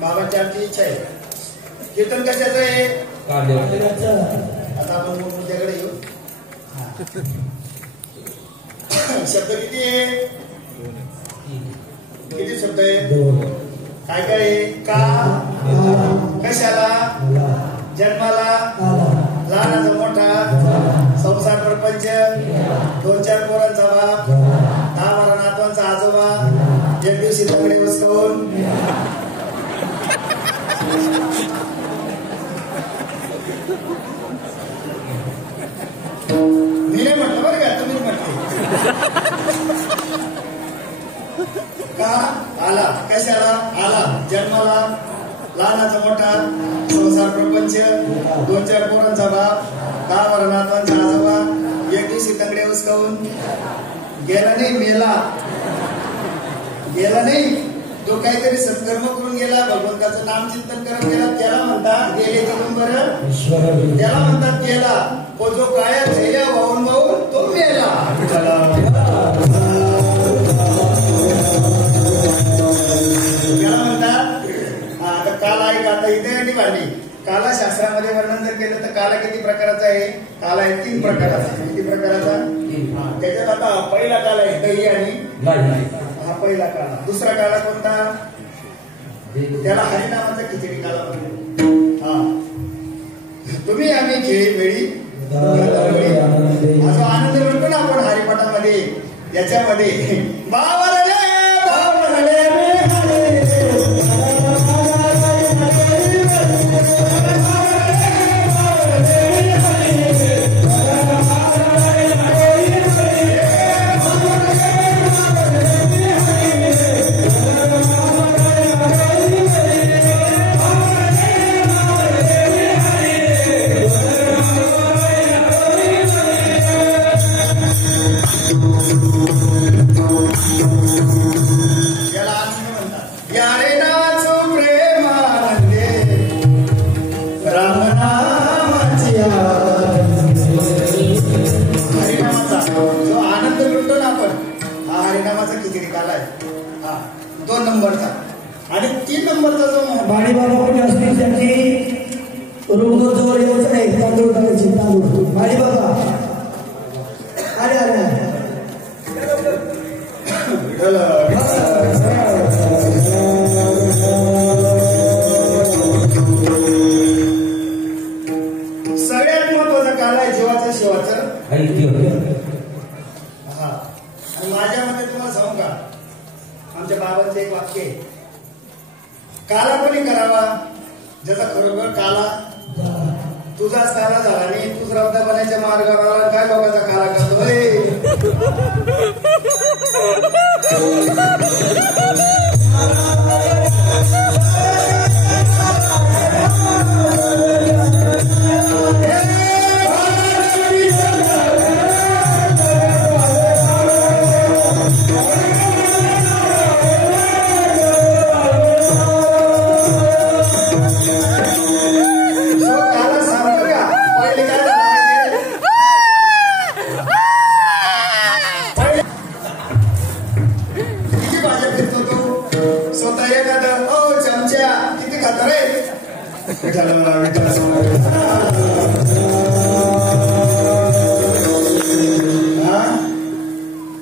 बाबांची आमची इच्छा आहे. कीर्तन कशाचं आहे? आता आपण मुद्द्याकडे येऊ. शब्द किती आहे? किती शब्द आहे? काय काय आहे? का, कशाला, जन्माला, लहानाचा मोठा, संसार प्रपंच, 2-4 पोरांचा बाप, 10-12 नातवांचा आजोबा, एक दिवशी तगडे बसवून मी नाही म्हटलं बरं का, तुम्ही म्हटले. का आला, कशाला आला, जन्माला, लहानाचा मोठा, संसार प्रपंच, 2-4 पोरांचा बाप, 10-12 नातवांचा आजोबा, एक दिवशी तंगडे उचकावून गेला नाही, मेला गेला नाही. तो काहीतरी सत्कर्म करून गेला, भगवंताचं नाम चिंतन करत गेला, त्याला म्हणतात गेले करून बरं, त्याला म्हणतात गेला. तो जो काळ्या झेल्या वाहून वाहून तो मेला. त्याला म्हणतात आता काल आहे. आता इथे आणि वाढली काला शास्त्रामध्ये वर्णन जर केलं तर काला किती प्रकाराचा आहे? काला आहे 3 प्रकाराचा. किती प्रकाराचा? त्याच्यात आता पहिला काला आहे दही आणि हा पहिला काला. दुसरा काला कोणता? त्याला हरिनामाचा खिचडी काला म्हणतो. हा तुम्ही आम्ही खेळी वेळी असा आनंद मिळतो ना आपण हरिपाठामध्ये. याच्यामध्ये बावरले आणि 3 नंबरचा जो बाणी बाबा पण असतील त्यांनी रुग्ण जवळ यायचं नाही तांदूळ टाकायचे तांदूळ बाणी बाबा अरे अरे सगळ्यात महत्वाचा काल आहे जीवाचा शिवाचं. हा आणि माझ्या मते तुम्हाला सांगू का आमच्या बाबांचं एक वाक्य आहे, काला कोणी करावा ज्याचा खरोखर काला तुझाच काला झाला नाही, तूच रब्दा बनायच्या मार्गावर आला, काय लोकांचा काला करतोय.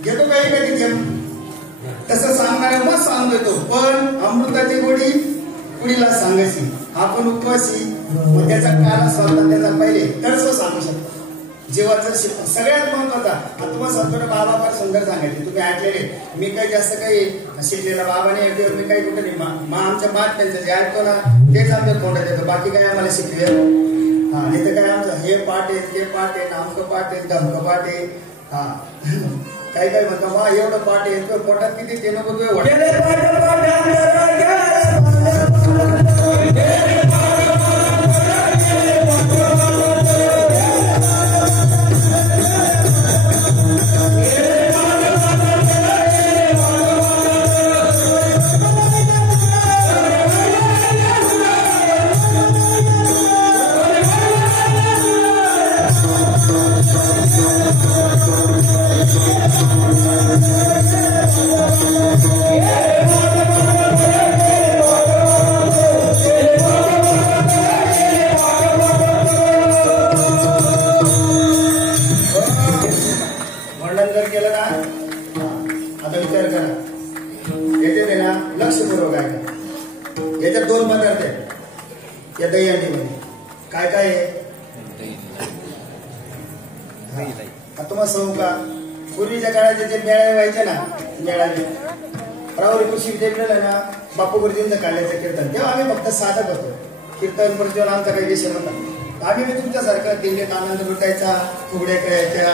घेतो काही कधी तसं सांगणारे मग सांगून देतो, पण अमृताची गोडी कुणीला सांगायची. आपण उपवासी मग त्याचा काळ स्वतः त्याचा पहिले तर सांगू शकतो. जीवाचं सगळ्यात महत्वाचा तुम्हाला सांगतो बाबा फार सुंदर सांगायचे, तुम्ही ऐकलेले. मी काही जास्त काही शिकलेला बाबा नाही, मी काही कुठे नाही. आमच्या मात त्यांचं जे ऐकतो ना तेच आमच्या तोंडात येतं, बाकी काय आम्हाला शिकले. हा नाही तर काय आमचं हे पाठ आहे ते पाठ आहे नामकं पाठ आहे धमकं पाठ आहे. हा काही काही म्हणतो वा एवढं पाठ आहे पोटात किती ते नको केलं ना. आता विचार करा याच्यात आहे ना लक्षपूर्वक आहे का. याच्यात 2 पदार्थ आहेत या दहीहंडीमध्ये. काय काय आहे तुम्हाला सांगू का. पूर्वीच्या काळाचे जे मेळावे व्हायचे ना मेळावे राहुरी कृषी विद्यापीठाला ना बापू गुरुजींचं काढल्याचं कीर्तन तेव्हा आम्ही फक्त साधक होतो. कीर्तन परिचय आमचा काही विषय नव्हता. आम्ही मी तुमच्यासारखा दिल्लीत आनंद लुटायचा फुगड्या खेळायच्या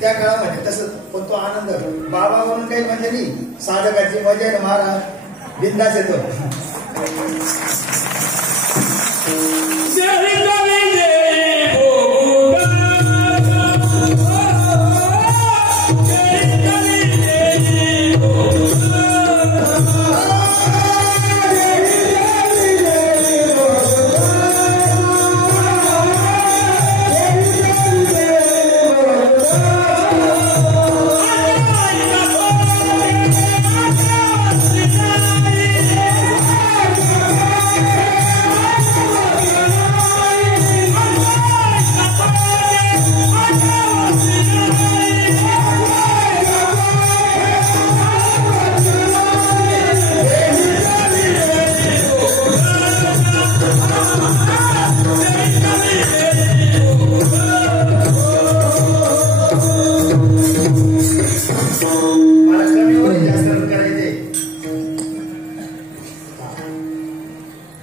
त्या काळामध्ये तसंच. पण तो आनंद बाबा म्हणून काही म्हणजे नाही, साधकाची मजा आहे ना महाराज बिंदास येतो.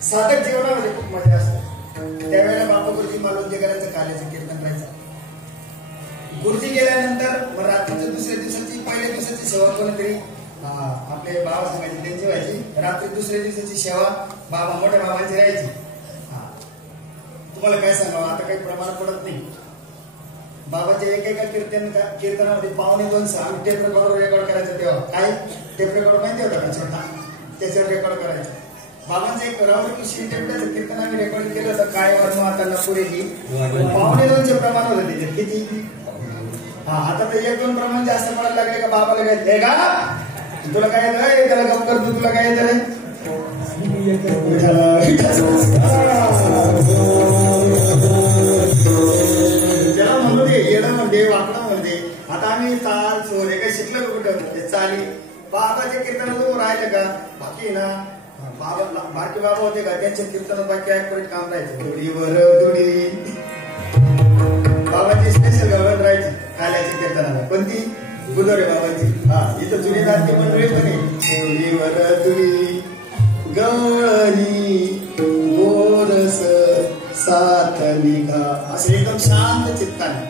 साधक जीवनामध्ये खूप मजा असते. त्यावेळेला बापू गुरुजी मालवणजेकरांचं काल्याचं कीर्तन करायचं. गुरुजी गेल्यानंतर रात्रीच्या दुसऱ्या दिवसाची पहिल्या दिवसाची सेवा कोणतरी आपले बाबा सांगायचे त्यांची व्हायची. रात्री दुसऱ्या दिवसाची सेवा बाबा मोठ्या बाबांची राहायची. तुम्हाला काय सांगावं आता काही प्रमाण पडत नाही. बाबाच्या एकेका कीर्तनामध्ये 2:45 आम्ही टेप रेकॉर्डवर रेकॉर्ड करायचं. तेव्हा काय टेप रेकॉर्ड माहिती होता का छोटा, त्याच्यावर रेकॉर्ड करायचं. बाबांचं एक राहुरी कृषी विद्यापीठाचं कीर्तन आम्ही रेकॉर्ड केलं होतं. काय वर्म आता नपुरेची 2:45 प्रमाण होतं त्याच्यात. किती आता तर 1-2 प्रमाण जास्त पडायला लागले का बाबाला काय का तुला काय येतं त्याला गप करतो तुला काय येतं रे त्याला म्हणू दे, येणं म्हणते, वाकडं म्हणते. आता आम्ही ताल चोर हे काही शिकलो कुठं चाली बाबाच्या कीर्तनात राहिले का बाकी ना बाकी बाबा होते का त्यांच्या कीर्तनात बाकी ऐकपर्यंत काम राहायचं. दुडीवर दुडी बाबाची स्पेशल गवळण राहायची काल्याच्या कीर्तनाला. कोणती? बुधोरे बाबांची. हा, इथं जुनी नाट्य मंडळी पण आहे. दुडीवर दुडी गवळणी गोरस साथ निघा असं एकदम शांत चित्ताने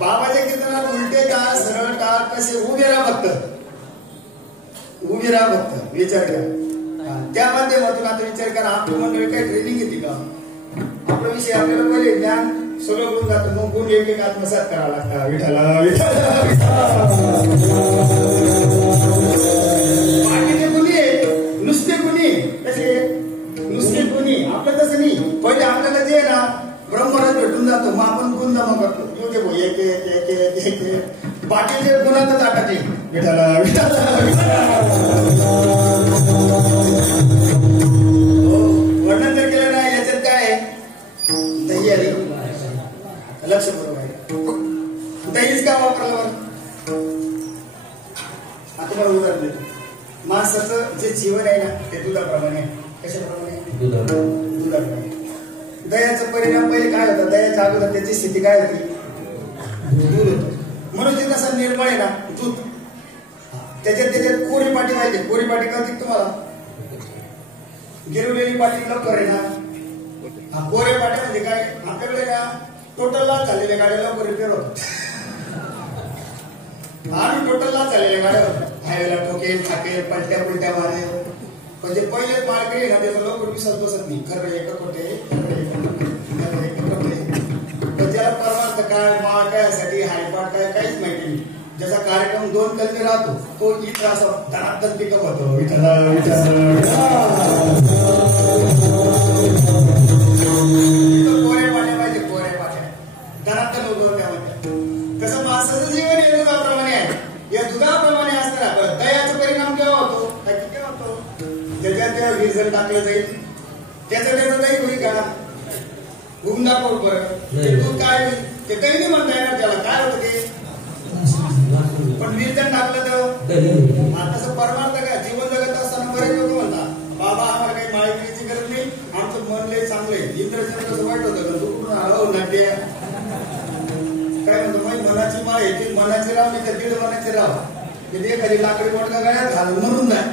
बाबाच्या कीर्तनात उलटे टाळ सरळ टाळ कसे उभे राहा फक्त विचार करा. त्या माध्यमातून आता विचार करा आपली मंडळी काय ट्रेनिंग घेते का? आपला विषय आपल्याला पहिले ज्ञान सगळं गुण जातो, मग गुण एक एक आत्मसात करावा लागता. विठाला बाकीचे गुन्हे नुसते गुन्हे कसे नुसते गुन्हे आपलं तसं नाही. पहिले आपल्याला जे ना ब्रह्मरथ भेटून जातो, मग आपण गुण जमा करतो. एक एक एक एक एक एक बाकीचे गुणातच अटकले. विठाला वर्णन जर केलं नाही याच्यात काय दही आली लक्ष बरोबर आहे. दहीच का वापरलं बरं? आता मला उदाहरण देतो. माणसाचं जे जीवन आहे ना ते दुधाप्रमाणे आहे. कशाप्रमाणे? दुधाप्रमाणे. दह्याचा परिणाम पहिले काय होता? दह्याच्या अगोदर त्याची स्थिती काय होती? दूध होतं. म्हणून ते कसा निर्मळ आहे ना दूध. त्याच्यात कोरी पाटी पाहिजे. कोरी पाटी कळते तुम्हाला? गिरवलेली पाटी लवकर आहे ना. कोऱ्या पाट्या म्हणजे काय? आपल्याकडे ना टोटल लॉस झालेल्या गाड्या लवकर रिपेअर होतात. आम्ही टोटल लॉस झालेल्या गाड्या होतात. हायवेला ठोकेल ठाकेल पलट्या पुलट्या मारेल. म्हणजे पहिलेच माळकरी ना त्याचा लवकर विश्वास बसत नाही. खरं एक कोटे ज्याला परमार्थ काय माळ काय साठी हायपाट काय काहीच माहिती नाही. ज्याचा कार्यक्रम 2 कलमी राहतो तो इथं असा धनात्मक पिकअप होतो. कोऱ्या पाट्या पाहिजे. कोऱ्या पाट्या धनात्मक होतो त्यामध्ये. तसं माणसाचं जीवन हे दुधाप्रमाणे आहे. या दुधाप्रमाणे असताना दयाचा परिणाम केव्हा होतो? केव्हा होतो? ज्याच्यात त्या विरजण टाकलं जाईल त्याचं दही होईल का? घुम दाखव बरं. ते दूध काय होईल? ते दही नाही म्हणता येणार त्याला. काय होतं ते? पण विरजण टाकलं तर तसं परमार्थ का जीवन जगत असताना बरेच लोक म्हणतात बाबा आम्हाला काही माळेगिरीची गरज नाही, आमचं मन लय चांगलं आहे. इंद्रजन कसं वाईट होतं का? तू कुठून आलो नाट्य काय म्हणतो? मग मनाची माळ येते. मनाची राव नाही तर 1.5 मनाची राव. म्हणजे एखादी लाकडी मोठका गळ्यात घालून म्हणून जाय.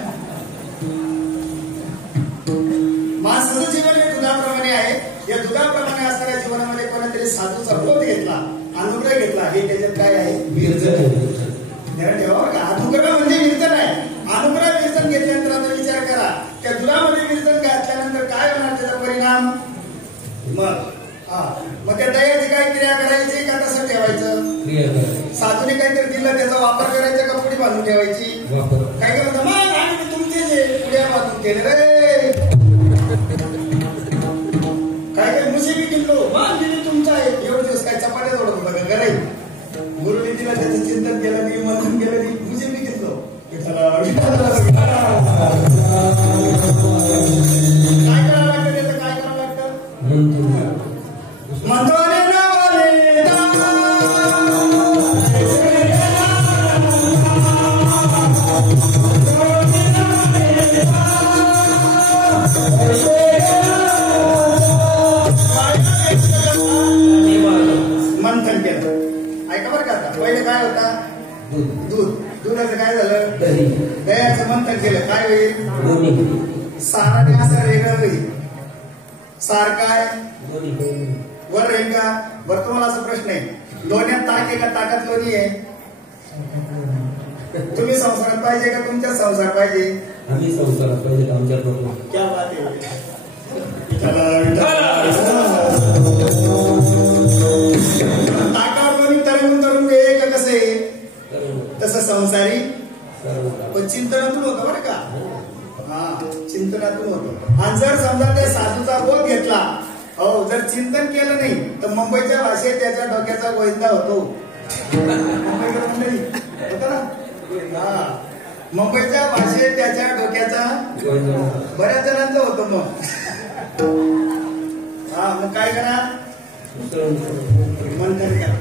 माणसाचं जीवन हे दुधाप्रमाणे आहे. या दुधाप्रमाणे असणाऱ्या जीवनामध्ये कोणातरी साधूचा बोध घेतला, अनुग्रह घेतला. हे त्याच्यात काय आहे? विरजन. ठेवा का अनुग्रह म्हणजे विरजन आहे. अनुग्रह विरजन घेतल्यानंतर आता विचार करा त्या दुधामध्ये विरजन घातल्यानंतर काय होणार त्याचा परिणाम? मग त्या दह्याची काय क्रिया करायची का तसं ठेवायचं? साधूने काहीतरी दिलं त्याचा वापर करायचा का पुढे बांधून ठेवायची? काय काय म्हणतात मग आम्ही तुमचे जे पुढे बांधून केले रे काय काय मुशी किल्लो मान दिली तुमचा आहे. एवढे दिवस काय चपाट्या जोडत होता का? गराई गुरुने दिला त्याचं चिंतन केलं नाही, मंथन केलं नाही, मुझे मी घेतलो. काय करावं लागतं त्याचं? काय करावं लागतं? म्हणतो मंथन केलं. ऐका बरं का? पहिले काय होता? दूध. दुधाचं काय झालं? दह्याचं मंथन केलं. काय होईल? साराने असं वेगळं होईल. सार काय वर राहील का? बरं तुम्हाला असा प्रश्न आहे, लोण्यात ताक आहे का ताकात लोणी आहे? तुम्ही संसारात पाहिजे का तुमच्यात संसार पाहिजे? आम्ही संसारात पाहिजे आमच्यात नको. क्या बात आहे. ताकावर लोणी तरंगून तरंगून का कसं आहे तसं संसारी पण चिंतनातून होतं बरं का? चिंतनातून होतं. आणि जर समजा त्या साधूचा बोध घेतला, हो जर चिंतन केलं नाही तर मुंबईच्या भाषेत त्याच्या डोक्याचा गोविंदा होतो. मुंबईकर मंडळी होतं ना? मुंबईच्या भाषेत त्याच्या डोक्याचा बऱ्याच जणांचं होतं मग. हा मग काय करा, मंथन करा,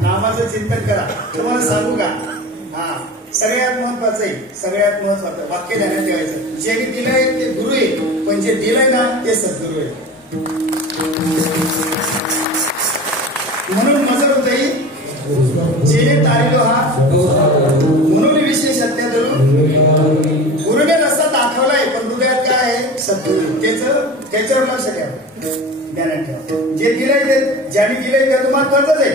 नामाचं चिंतन करा. तुम्हाला सांगू का, हा सगळ्यात महत्वाचं आहे, सगळ्यात महत्वाचं वाक्य ध्यानात ठेवायचं. ज्याने दिलंय ते गुरु आहे, पण जे दिलंय ना ते सद्गुरु आहे. म्हणून मजर होतही जे तारिलो हा म्हणून विशेष सत्य धरून गुरुने रस्ता दाखवलाय, पण हृदयात काय आहे सद्गुरु, त्याच्यावर लक्ष ठेवा, ध्यानात ठेवा. जे दिलंय ते, ज्यांनी दिलंय ते महत्वाचंच आहे.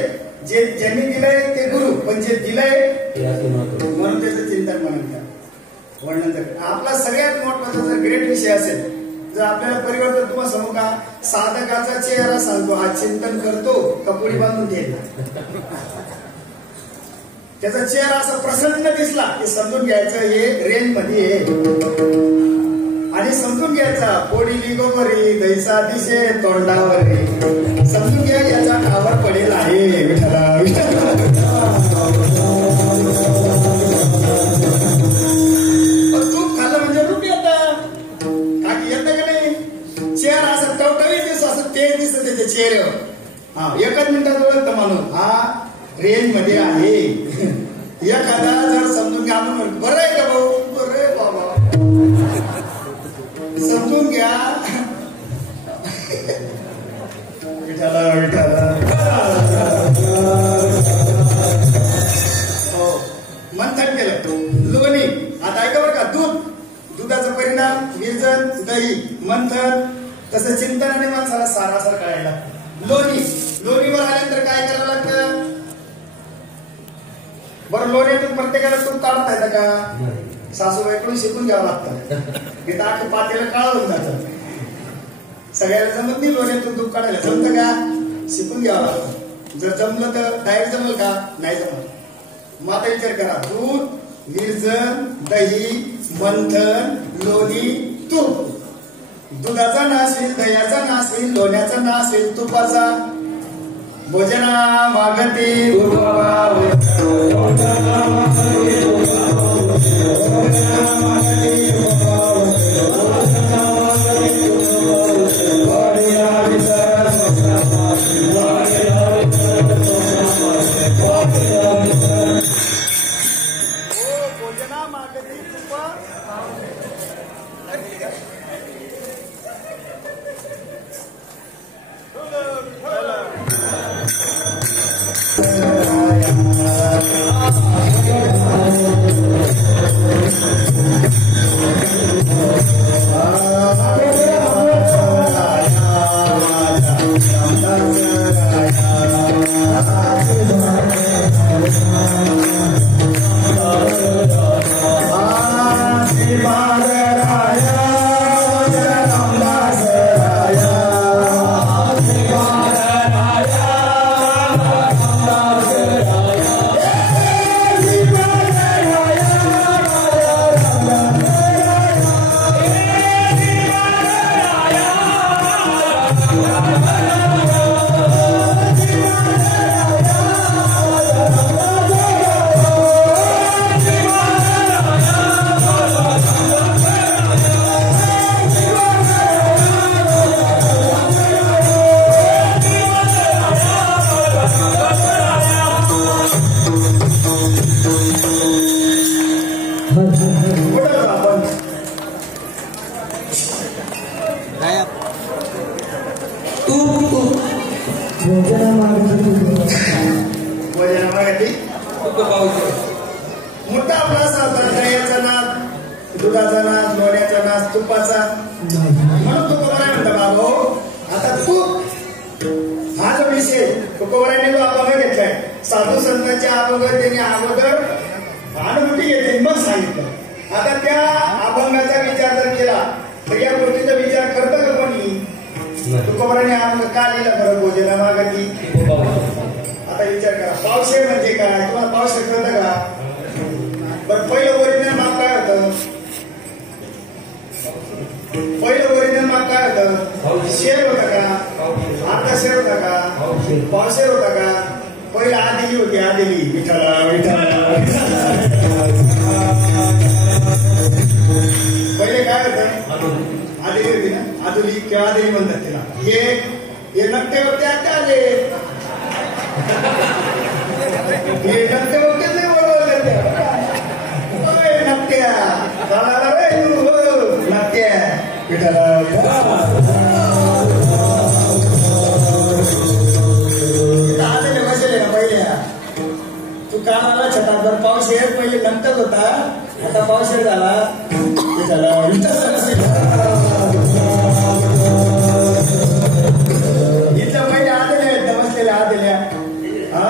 ज्यांनी दिलंय ते गुरु, पण जे दिलंय म्हणून त्याचं चिंतन म्हणून करा, वर्णन करा. आपला सगळ्यात महत्वाचा जर ग्रेट विषय असेल, जर आपल्याला परिवर्तन, तुम्हाला सांगू का, साधकाचा चेहरा सांगतो, हा चिंतन करतो कपडी बांधून ठेवला, त्याचा चेहरा असा प्रसन्न दिसला की समजून घ्यायचं हे रेंज मध्ये आहे. आणि समजून घ्यायचा पोडीली गोबरी दैसा दिसे तोंडावरी, समजून घ्या याचा ठावर पडेल आहे. विठ्ठला विठ्ठला तूप खाल्लं म्हणजे रूप येतं, काकी येतं का नाही. चेहरा असं टवटवीत दिसतो, असं तेज दिसतं त्याच्या चेहऱ्यावर. हा एकच मिनिटात ओळखतं माणूस हा रेंज मध्ये आहे. एखादा जर समजून घ्या, म्हणून बरं आहे का भाऊ, बरं आहे बाबा, समजून घ्या. विठाला विठाला हो मंथन केलं. लोणी आता ऐका बरं का, दुधाचा परिणाम विरजन, दही, मंथन, तसं चिंतन आणि माणसाला सारासार कळायला. लोणीवर आल्यानंतर काय करायला लागतं बरं. लोण्यातून प्रत्येकाला तूप काढता येतं का, सासूबाईकडून शिकून घ्यावं लागतं. हे तर आखी पातेला काळ होऊन जातं, सगळ्याला जमत नाही लोण्यातून तूप काढायला. जमतं का, शिकून घ्यावं लागतं. जर जमलं तर डायरेक्ट जमल का, नाही जमत. मग आता विचार करा, दूध, विरजन, दही, मंथन, लोणी, तूप. दुधाचा नाश होईल, दह्याचा नाश होईल, लोण्याचा नाश होईल, तुपाचा. भोजना मागती मोठा आपला सावकार दह्याचा नाद, दुधाचा नाद, लोण्याचा नाद, तुपाचा. म्हणून तुकोबाराय म्हणता बाबा आता तूप हा जो विषय तुकोबारायने जो अभंग घेतलाय, साधू संतांच्या अभंग त्यांनी अगोदर अनुभूती घेतली मग सांगितलं. आता त्या अभंगाचा विचार जर केला तर या गोष्टीचा विचार करतं का कोणी? तुकोबाराने अभंग का लिहिला बरं? भोजना मागती. आता विचार करा, पावशेर म्हणजे काय? तुम्हाला पावशेर कळतं का? बरं पहिलं ओरिजिनल माप काय होतं? पहिलं ओरिजिनल माप काय होतं? शेर होता का? अर्धा शेर होता का? पावशेर होता का? पहिला आदिली होती, आदिली. विठाला विठाला केळादेवी म्हणतात तिला. हे नकटे होते आता आले, हे नकटे होते नाही बोलवले नकट्या चालायला रे तू नकट्या पिठाला आलेले बसले ना पहिल्या. तू काल आला छटाभर पाऊस येत पहिले नंतर होता, आता पाऊस येत झाला इथल्या पहिले आलेले आहेत बसलेल्या आलेल्या. हा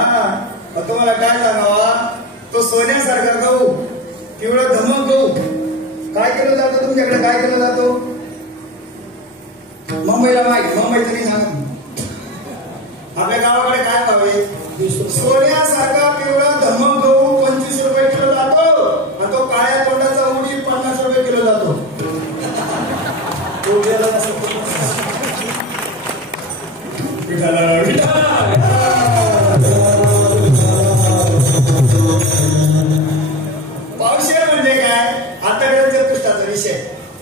तुम्हाला काय सांगावा, तो सोन्यासारखा गहू, पिवळा धमक गहू काय केलं जातो तुमच्याकडे, काय केलं जातो मुंबईला माहिती, मुंबईचं नाही सांगत. आपल्या गावाकडे काय व्हावे, सोन्यासारखा पिवळा धमक गहू 25 रुपये किलो जातो, आणि तो काळ्या तोंडाचा उडी 50 रुपये किलो जातो. पावशेर म्हणजे काय, आताकडे चतुष्टाचा विषय.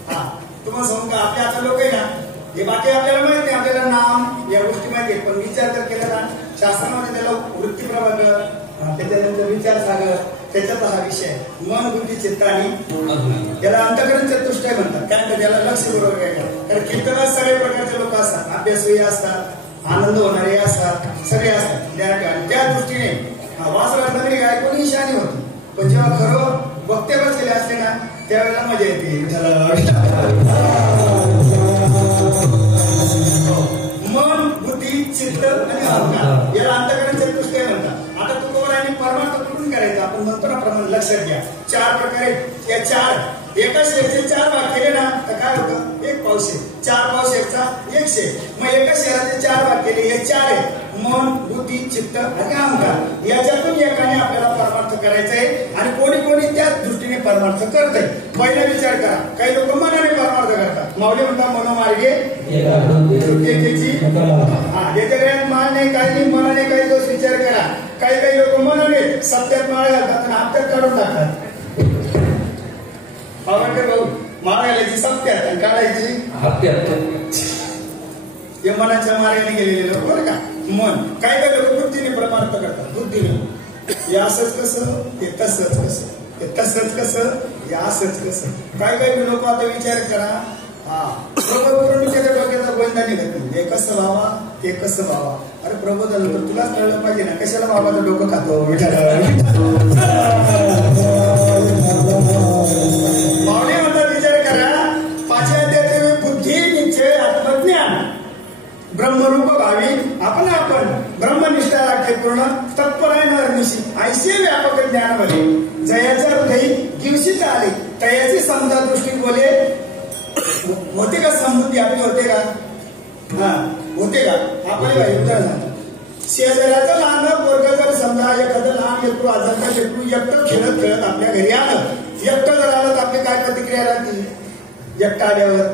हा तुम्हाला सांगू का, आपले आता लोक आहे ना, हे बाकी आपल्याला माहित नाही, आपल्याला नाम या गोष्टी माहिती आहेत, पण विचार जर केला ना शास्त्रामध्ये त्याला वृत्ती प्रभाग, त्याच्यानंतर विचार सागर, त्याच्यात हा विषय मन बुद्धी चित्त आणि त्याला अंतःकरण चतुष्टय म्हणतात. काय म्हणतात त्याला लक्ष बरोबर काय, कारण कीर्तनात सगळे प्रकारचे लोक असतात, अभ्यासही असतात, आनंद होणारे असतात, सगळे असतात. त्या दृष्टीने वासरात नगरी काय कोणी शानी होती, पण जेव्हा खरं वक्ते बसलेले असते ना त्यावेळेला मजा येते. मन बुद्धी चित्त आणि अहंकार याला अंतःकरण चतुष्टय म्हणतात. आता तुकोबराने परमार्थ कुठून करायचं आपण म्हणतो ना, प्रमाण लक्षात घ्या. 4 प्रकारे या 4 एका शेरचे 4 भाग केले ना तर काय होतं, 1 पावशेर. 4 पावशेरचा 1 शेर. मग एका शेराचे 4 भाग केले, हे 4 आहे मन बुद्धी चित्त आणि अहंकार. याच्यातून एकाने आपल्याला परमार्थ करायचा आहे, आणि कोणी कोणी त्याच दृष्टीने परमार्थ करत आहे. पहिला विचार करा, काही लोक मनाने परमार्थ करतात. माऊली म्हणतात मनोमार्गे ज्याच्याकडे मान नाही काही नाही, मनाने काही दोष विचार करा. काही काही लोक मनाने सत्यात माळ घालतात आणि हप्त्यात काढून टाकतात. आवडते भाऊ, माळ घालायची सत्यात आणि काढायची हप्त्यात. हे मनाच्या मार्गाने गेलेले लोक बरं का. मन काही काही लोक बुद्धीने परमार्थ करतात, बुद्धीने. हे असंच कसं, ते तसंच कसं, ते तसंच कसं, हे असंच कसं. काही काही लोक आता विचार करा, प्रबोधन त्याच्या डोक्याचा गोंधळ निघत नाही. हे कसं व्हावा, ते कसं व्हावा. अरे प्रबोधन तर तुलाच कळलं पाहिजे ना, कशाला बाबाचं डोकं खातो. माऊली म्हणतात विचार करा, 5 अध्याय बुद्धी निश्चय आत्मज्ञान ब्रह्मरूप भावी आपण ब्रह्मनिष्ठा राखे पूर्ण तत्पर आहे नरनिशी ऐसे व्यापक ज्ञानामध्ये जयाच्या हृदयी दिवशीच आले तयाची समजा दृष्टी बोले. होते का समृद्धी आपली, होते का, हा होते का आपली उत्तर. शेजाऱ्याचं लहान पोरग जर समजा एखादं लहान लेकरू आजारचा लेकरू एकटं खेळत खेळत आपल्या घरी आलं, एकटं जर आलं तर आपली काय प्रतिक्रिया राहते, एकटं आल्यावर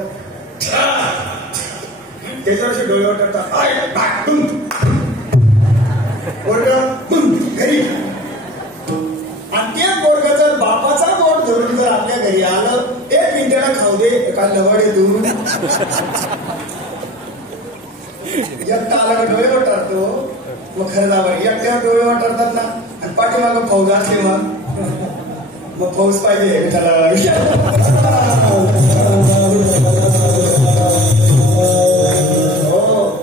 त्याच्यावरचे डोळे वाटतात, पोरग घरी. आणि त्या पोरग जर बापाचा बोट धरून जर आपल्या घरी आलं, 1 मिनिटाला खाऊ दे एका लवडे दूर, एकटा आला का डोळे वाटतो. मग खरं जावं एकट्यावर डोळे वाटतात ना, आणि पाठीमागं फौज असले मग फौज पाहिजे त्याला.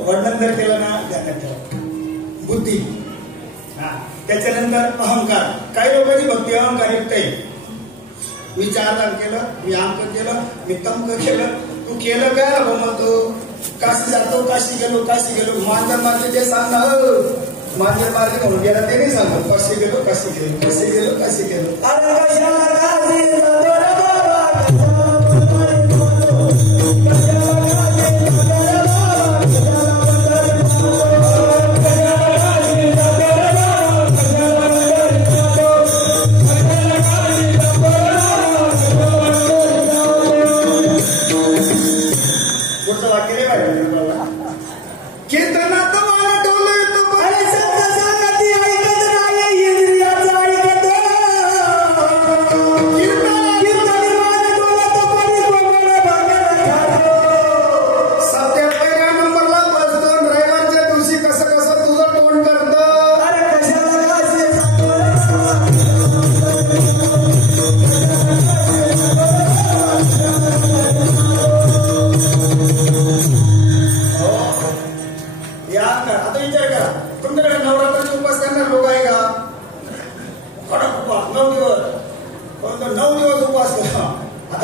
वर्णन जर केलं ना ध्यानात ठेवा. बुद्धी, त्याच्यानंतर अहंकार. काही लोकांची भक्ती अहंकार युक्त आहे. मी 4 दान केलं, मी आमक केलं, मी तमक केलं. तू केलं काय म्हणतो, काशी जातो, काशी गेलो, काशी गेलो. मांजर मारले ते सांग ना, मांजर मारले म्हणून गेला ते नाही सांगत. काशी गेलो, काशी गेलो, काशी गेलो, काशी गेलो. कीर्तनात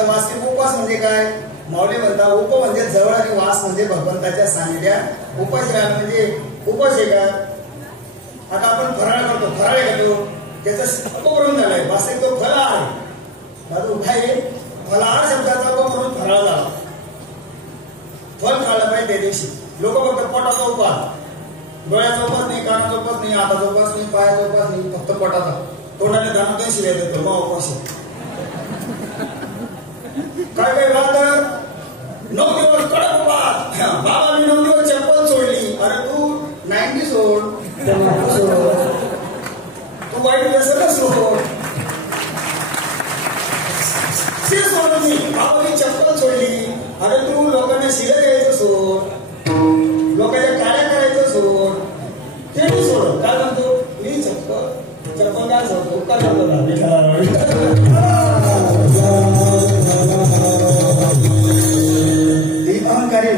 आता वास्तविक उपवास म्हणजे काय? माऊली म्हणता उप म्हणजे जवळ आणि वास म्हणजे भगवंताच्या सानिध्यात उपाशी राहणं म्हणजे उपवास आहे का? आता आपण फराळ करतो, फराळ करतो, त्याचा अपभ्रम झालाय, वास्तविक तो फराळ दादू काय फलाहार शब्दाचा अपभ्रम फराळ झाला. फल खाल्लं पाहिजे त्या दिवशी. लोक फक्त पोटाचा उपास, डोळ्याचा उपास नाही, कानाचा उपास नाही, हाताचा उपास नाही, पायाचा उपास नाही, फक्त पोटाचा. तोंडाने दाना शिवाय देतो मग उपास. काय काय बात 9 दिवस कडक उपास. बाबा मी 9 दिवस चप्पल सोडली. अरे तू 90 सोड, तू वाईट व्यसन सोड. बाबा मी चप्पल सोडली. अरे तू लोकांना शिव्या द्यायचं सोड, लोकांच्या काड्या करायचं सोड, ते सोड. काय म्हणतो मी चप्पल काय सोडतो काय अहंकारी.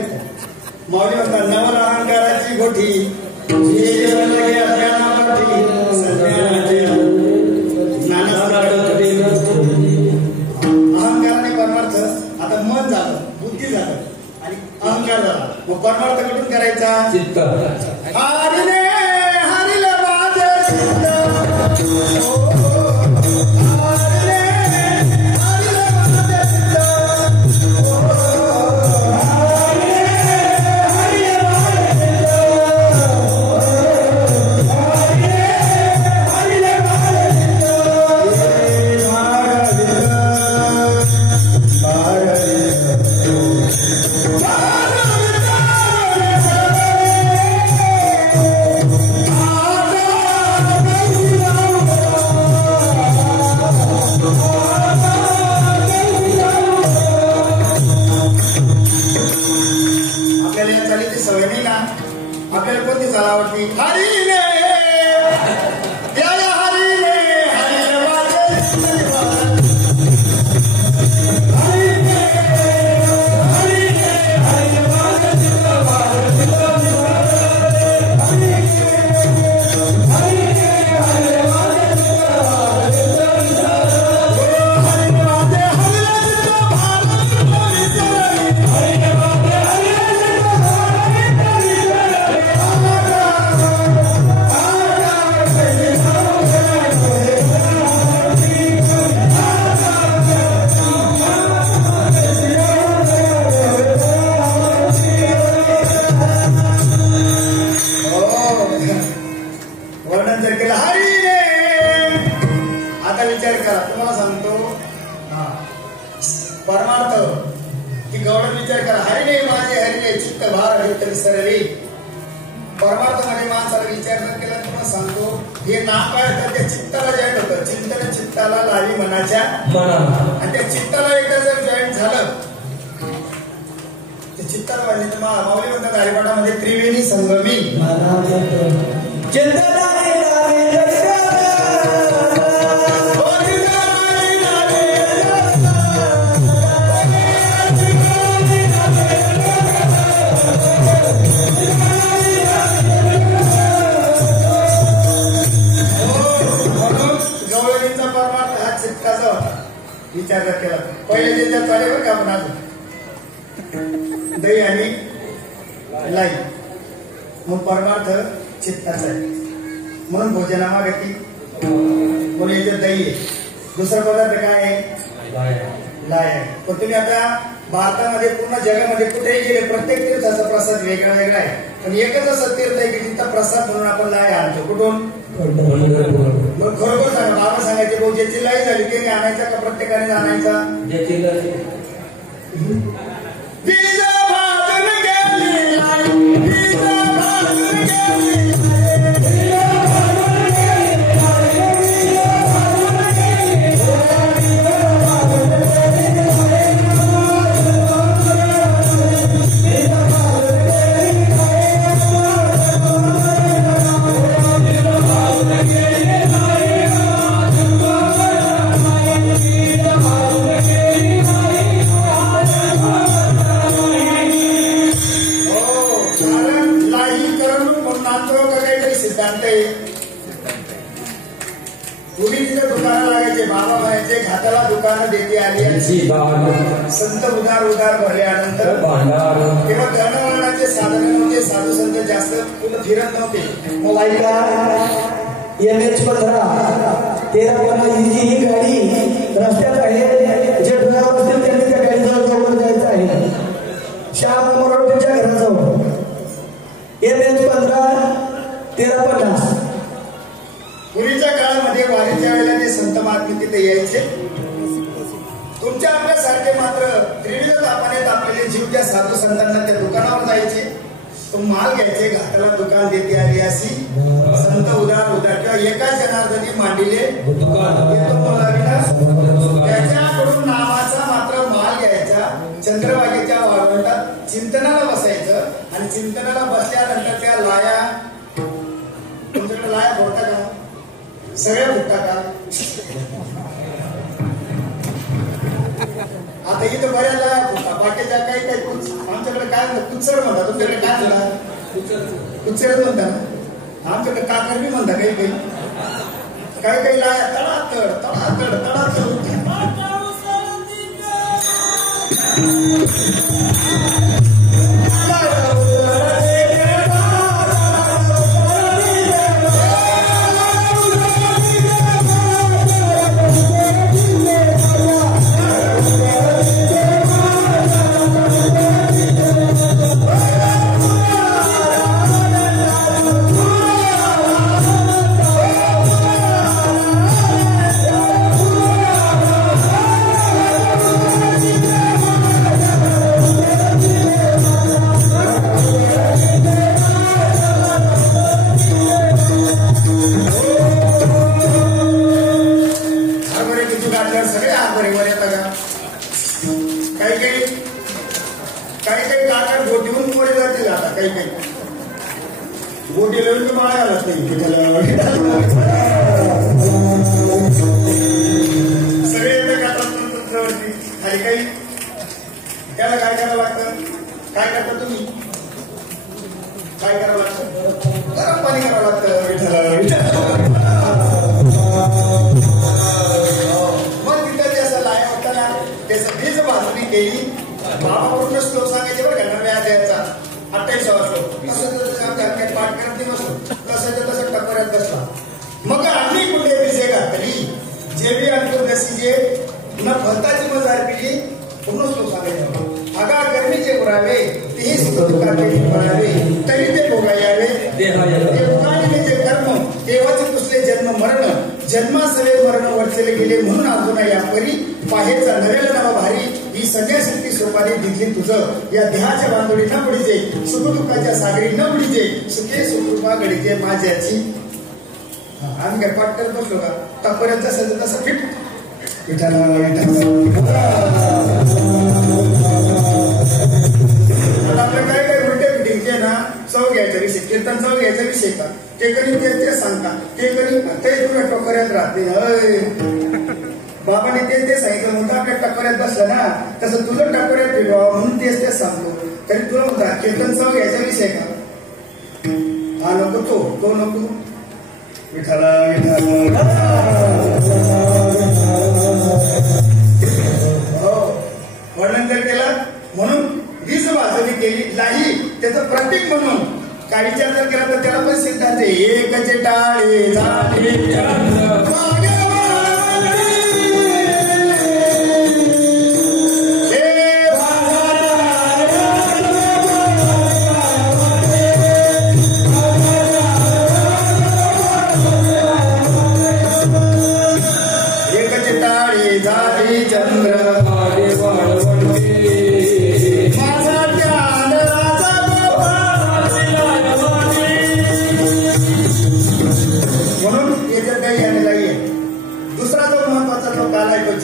माऊली म्हणतात नवल अहंकाराची गोठी अहंकाराने परमार्थ. आता मन झालं, बुद्धी झालं आणि अहंकार झाला. मग परमार्थ कुठून करायचा? चित्त. हरिने हरिले माझे चित्त, परमार्थ मध्ये माणसाला विचार न केला तुम्हाला सांगतो हे नाम काय तर त्या चित्ताला जॉईंट होतं. चिंतन चित्ताला लावी मनाच्या आणि त्या चित्ताला एकदा जर जॉईंट झालं ते चित्ताला पाहिजे तर माऊली म्हणतात हरिपाठामध्ये त्रिवेणी संगमी विचार केला. पहिले त्याच्यात चालेल बरं का आपण अजून दही आणि लाई मग परमार्थ चित्ताचा आहे म्हणून भोजनामागे ती म्हणून याच्यात दही आहे. दुसरा पदार्थ काय आहे? लाय आहे. पण तुम्ही आता भारतामध्ये पूर्ण जगामध्ये कुठेही गेले प्रत्येक तीर्थाचा प्रसाद वेगळा वेगळा आहे. पण एकच असं तीर्थ आहे की तिथं प्रसाद म्हणून आपण लाय आणतो. कुठून? मग खरोखर सांगा बाबा सांगायचे भाऊ ज्याची लाई झाली ते आणायचा का प्रत्येकाने आणायचा? आली संत उदार उदार भरल्यानंतर तेव्हा दळणवळणाचे साधन नव्हते, साधू संत जास्त कुठं फिरत नव्हते. मग ऐका MH15 13 ही गाडी रस्त्यात आहे. जे ढोलावर असतील त्यांनी त्या गाडीजवळ जवळ जायचं आहे. श्याम मोरोडच्या घराजवळ MH15 1350. पूर्वीच्या काळामध्ये वारीच्या वेळेला ते संत महात्मे तिथे यायचे. तुमच्या आपल्यासारखे मात्र त्रिविध तापाने तापलेले जीव त्या साधू संतांना त्या दुकानावर जायचे. तो माल घ्यायचे, घाटाला दुकान देते आली अशी संत उदार उदार किंवा एका जनार्दनी मांडिले त्याच्याकडून नावाचा मात्र माल घ्यायचा. चंद्रभागेच्या वाळवंटात चिंतनाला बसायचं आणि चिंतनाला बसल्यानंतर त्या लाया, तुमच्याकडे लाया फोडता का? सगळ्या फुटता का? आता इथं बऱ्याच लाया फुटता, बाकीच्या काही काही आमच्याकडे काय म्हणतात कुचर म्हणतात, तुमच्याकडे काय म्हणतात? कुचरच म्हणता ना. आमच्याकडे काकर बी म्हणता काही काही. काही काही लाया तडातड तडातड तडातड. त्याला काय करावं लागतं? काय करता तुम्ही? काय करावं लागतं? गरम पाणी करावं लागतं. मग तिथं त्याचा लाया होताना त्याचं बीज भाजणी केली. बाबाकडून श्लोक सांगायचे बरं का नव्या द्यायचा 28वा श्लोक. तसं पाठ करत नाही बसलो, तसं टप्प्यात बसला. मग आम्ही कुठे बीजे घातली जे बी आणतो जशी जे न फलताची मजार पिली. पूर्ण श्लोक सांगायचा. आगा गरमीचे पुरावे तेही सुखदुःखाचे पडावे तरी ते भोगायावे. ते भोगाने जे कर्म तेव्हाचे पुसले जन्म मरण. जन्मासवे मरण वरचले गेले म्हणून अर्जुना या परी पाहेचा नव्याला नावा भारी. ही संन्यासक्ती सोपारी दिली तुझं या देहाच्या बांधोडी न बुडीचे. सुखदुःखाच्या सागरी न बुडीचे. सुखे सुखरूपा घडीचे माझ्याची. आम्ही काय पाठ करत बसलो का? टप्पर्यात जसं तसं फिट विठाला आपल्या काय काय उलटे फिटिंगचे ना चव घ्यायचा विषय, कीर्तन चव घ्यायचा विषय का? ते कधी ते सांगता ते कधी ते तुला टप्पर्यात राहते. बाबाने ते सांगितलं म्हणतो आपल्या टप्पर्यात बसलं ना तसं तुझं टप्पर्यात फिरवावं म्हणून तेच सांगतो. तरी तुला म्हणता कीर्तन चव घ्यायचा विषय का? हा नको तो नको. विठाला वर्णन जर केलं म्हणून वीज भाजणी केली नाही त्याचं प्रतीक म्हणून काय विचार जर केला तर त्याला पण सिद्धांत एकचे टाळे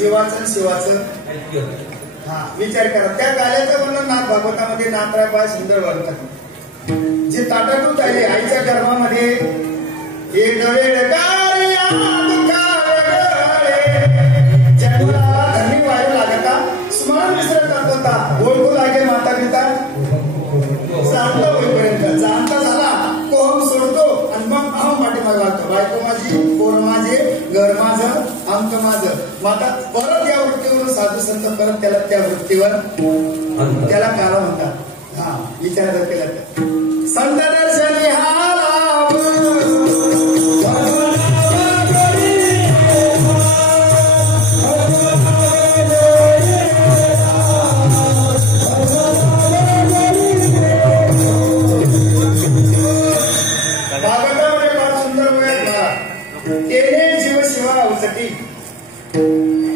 जीवाचं शिवाचं. हा विचार करा त्या काल्याचं वर्णन नाथ भागवतामध्ये नाथराय बाय सुंदर वर्णन. जे ताटातूत आहे आईच्या गर्भामध्ये एक वेळ जन्माला धरणी वायू लागता स्मरण विसरत होता ओळखू लागे माता पिता चांगलं होईपर्यंत जाणता झाला कोहम सोडतो आणि मग अहम पाठीमाग लागतो. बायको माझी पोर माझे घर माझं अंक माझं. मग आता परत या वृत्तीवरून साधू साधू संत परत त्याला त्या वृत्तीवर त्याला काळ म्हणतात. हा विचार जर केला तर संत दर्शनी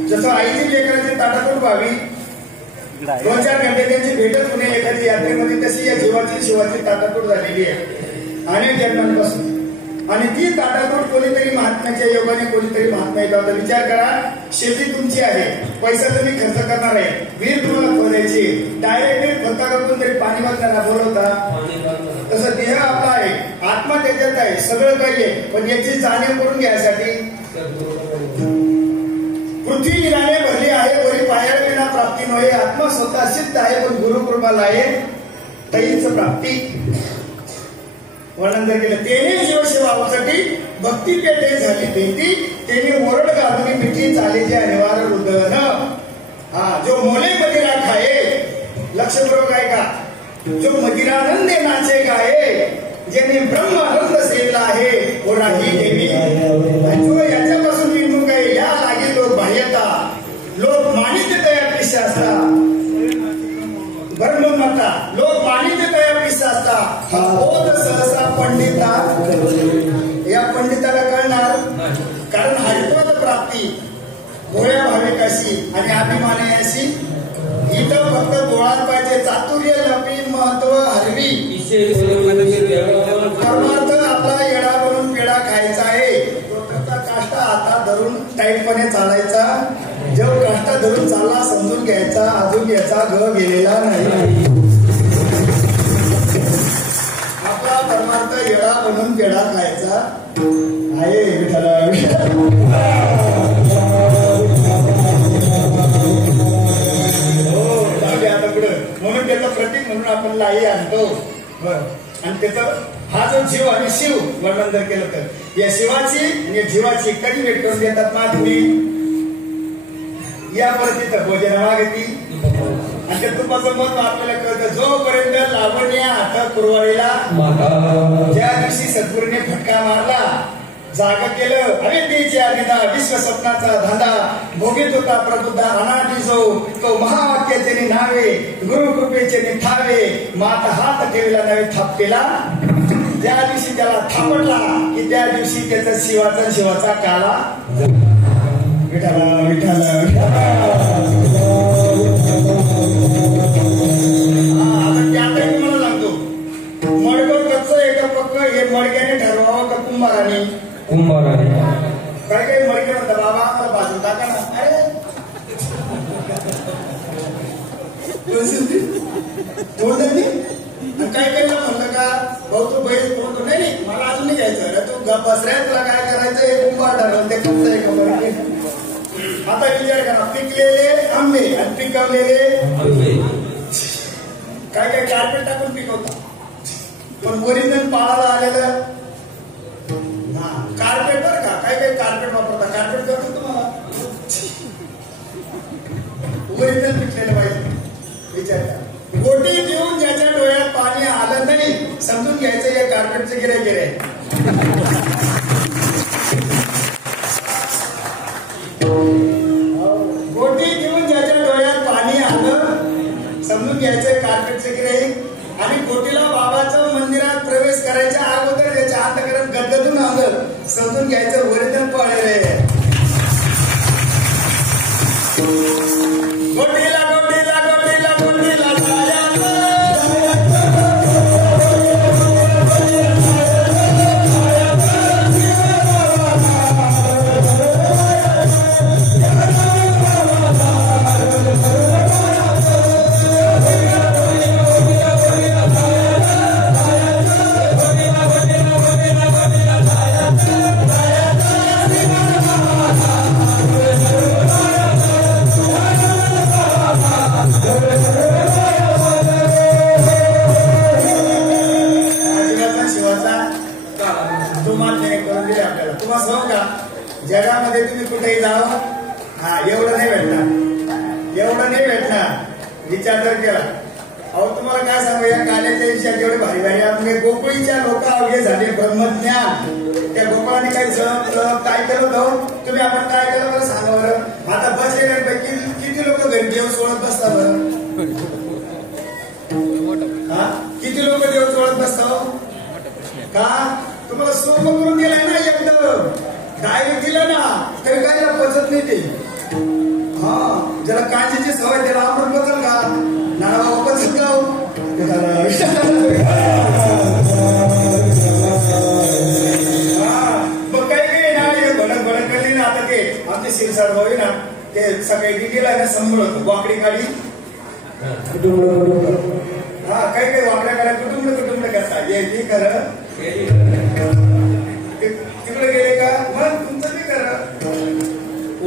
जसं आईची लेकराची ताटातूट व्हावी 2-4 घंटे त्यांची भेटच होणे एखादी यात्रेमध्ये, तशी या जीवाची शिवाची ताटातूट झालेली आहे अनेक जन्मांपासून. आणि ती ताटातूट कोणीतरी महात्म्याच्या योगाने कोणीतरी महात्मा येत होता. विचार करा, शेती तुमची आहे, पैसा तुम्ही खर्च करणार आहे, विहीर तुम्हाला खोदायची, डायरेक्ट खोदता का कोणतरी पाणी वाजताना बोलवता. तसं देह आपला आहे, आत्मा त्याच्यात आहे, सगळं काही आहे, पण याची जाणीव करून घ्यायसाठी पृथ्वी विनाने भरली आहे, वरी पायाला विना प्राप्ती नव्हे. आत्मा स्वतः सिद्ध आहे, पण गुरुकृपाला आहे तैच प्राप्ती. वर्णन जर केलं, तेने जीवसेवासाठी भक्ती पेटे झाली भेटी, तेने ओरड घालून मिठी चाले जे अनिवार्य रुदन. हा जो मोले मदिरा खाये, लक्षपूर्वक आहे का, जो मदिरानंदे नाचे गाये, ज्याने ब्रह्मानंद सेवला आहे वो राही देवी. जो याच्यापासून विमुख आहे, या लागे लोक बाह्यता, लोक मानित तया पिशास्ता, बरं माता लोक मानित तया पिशास्ता. हा बोध सहसा पंडिता, या पंडिताला कळणार, कारण हरिपद प्राप्ती भोळ्या भाविकाशी आणि अभिमानाशी. इथं फक्त डोळ्यात पाहिजे चातुर्य लपी महत्व हरवी. परमार्थ आपला येडा बनून पेढा खायचा आहे. डोक्याचा काष्टा हातात धरून टाईटपणे चालायचा, जो काष्टा धरून चालला समजून घ्यायचा, अजून याचा ग गेलेला नाही. आपला परमार्थ येडा बनून पेढा खायचा आहे. विठ्ठला म्हणून त्याचं प्रतीक म्हणून आपण लाई आणतो. आणि त्याचं हा जो जीव आणि शिव वर्णन जर केलं तर या शिवाची आणि जीवाची कधी भेट करून देतात ना तुम्ही. या परतीत भोजन मागती आणि त्या तुपाचं महत्व आपल्याला कळतं. जोपर्यंत लावण्य हात कुरवाडीला, ज्या दिवशी सद्गुरूने फटका मारला, जागा केलं अविद्येच्या निदा, विश्व स्वप्नाचा धांदा भोगीत होता प्रबुद्धा अनादी जो, तो महावाक्याचे नावे गुरु कृपेचे ठावे, मात हात ठेवला नव्हे थापतेला. ज्या दिवशी त्याला थापडला की त्या दिवशी त्याचा शिवाचा काला. विठाला विठाला आता त्या टाइम मला सांगतो, मडकं कच्चं एका पक्क हे मडक्याने ठरवावं का कुंभाराने. काही मडके म्हणतात, बाबा मला बाजून टाका ना. अरे काही म्हणलं का भाऊ तू बैल बोलतो, नाही मला अजून नाही घ्यायचं, तू बसऱ्या तुला काय करायचं हे कुंभार ठरवलं ते कच्चं आहे का. आता विचार करा, पिकलेले आंबे आणि पिकवलेले काय कार्पेट टाकून पिकवतात, पण ओरिजिनल पाळाला आलेलं कार्पेट बरं का. काही कार्पेट वापरतात, कार्पेट करतो तुम्हाला ओरिजिनल पिकलेलं पाहिजे. विचार करा, गोटी देऊन ज्याच्या डोळ्यात पाणी आलं नाही समजून घ्यायचं या कार्पेटचे गिरे. गोटी देऊन ज्याच्या डोळ्यात पाणी आलं समजून घ्यायचं कार्पेटचे गिरे. आणि गोटीला बाबाच्या मंदिरात प्रवेश करायच्या अगोदर त्याच्या अंतकरणात गदगदून आलं समजून घ्यायचं ओरिजिनल पाळे रे. गोटीला गोटीला गोटीला गोटीला एवढं नाही भेटणार विचार जर केला. अहो तुम्हाला काय सांगू या काल्याच्या विषयात जेवढे भारी भारी आपले गोकुळीच्या लोक अवघे झाले ब्रह्मज्ञान. त्या गोपाळाने काही काय केलं होतं तुम्ही आपण काय केलं बरं सांगा बरं. आता बसलेल्यांपैकी किती लोक घरी देव सोडत बसतात बरं. हा किती लोक देव सोडत बसतात का तुम्हाला सोपं करून दिलंय ना एकदम डायरेक्ट दिलं ना तरी काय पचत नाही ते. हा ज्याला कांचीची सवय त्याला अमृत बदल का नाना पचत गाव मग काही ना भडक भडक करली ना. आता ते आमचे शिरसाड भाऊ ना ते सकाळी डिटेल ना समोर वाकडी काढी हा काही वाकड्या काढा कुटुंब करता ये ती कर तिकडे गेले का मग तुमचं ते कर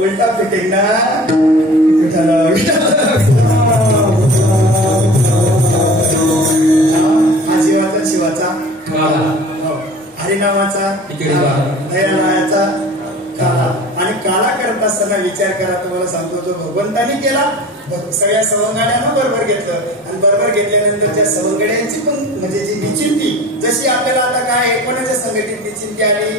उलटा फिटिंग ना. हा शिवाचा हरिनामाचा भैरनायाचा काला. आणि काला करत असताना विचार करा तुम्हाला सांगतो जो भगवंतानी केला सगळ्या सवंगाड्यांना बरोबर घेतलं आणि बरोबर घेतल्यानंतर त्या सवंगड्यांची पण म्हणजे जी निचिंती जशी आपल्याला आता काय कोणाच्या संघटित निचिंती आली.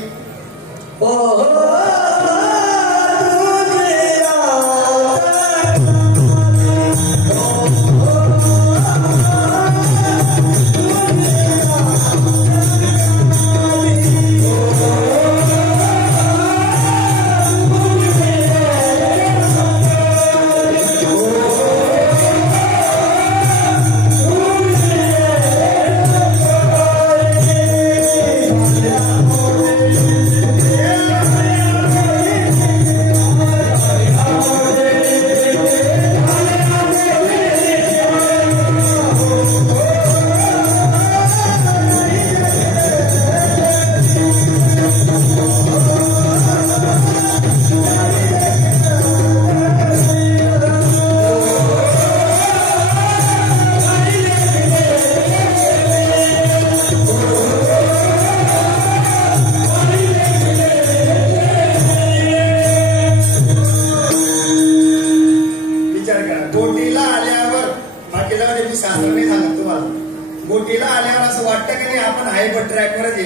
गोटीला आल्यावर असं वाटतं की नाही आपण आहे पण ट्रॅकवरच आहे.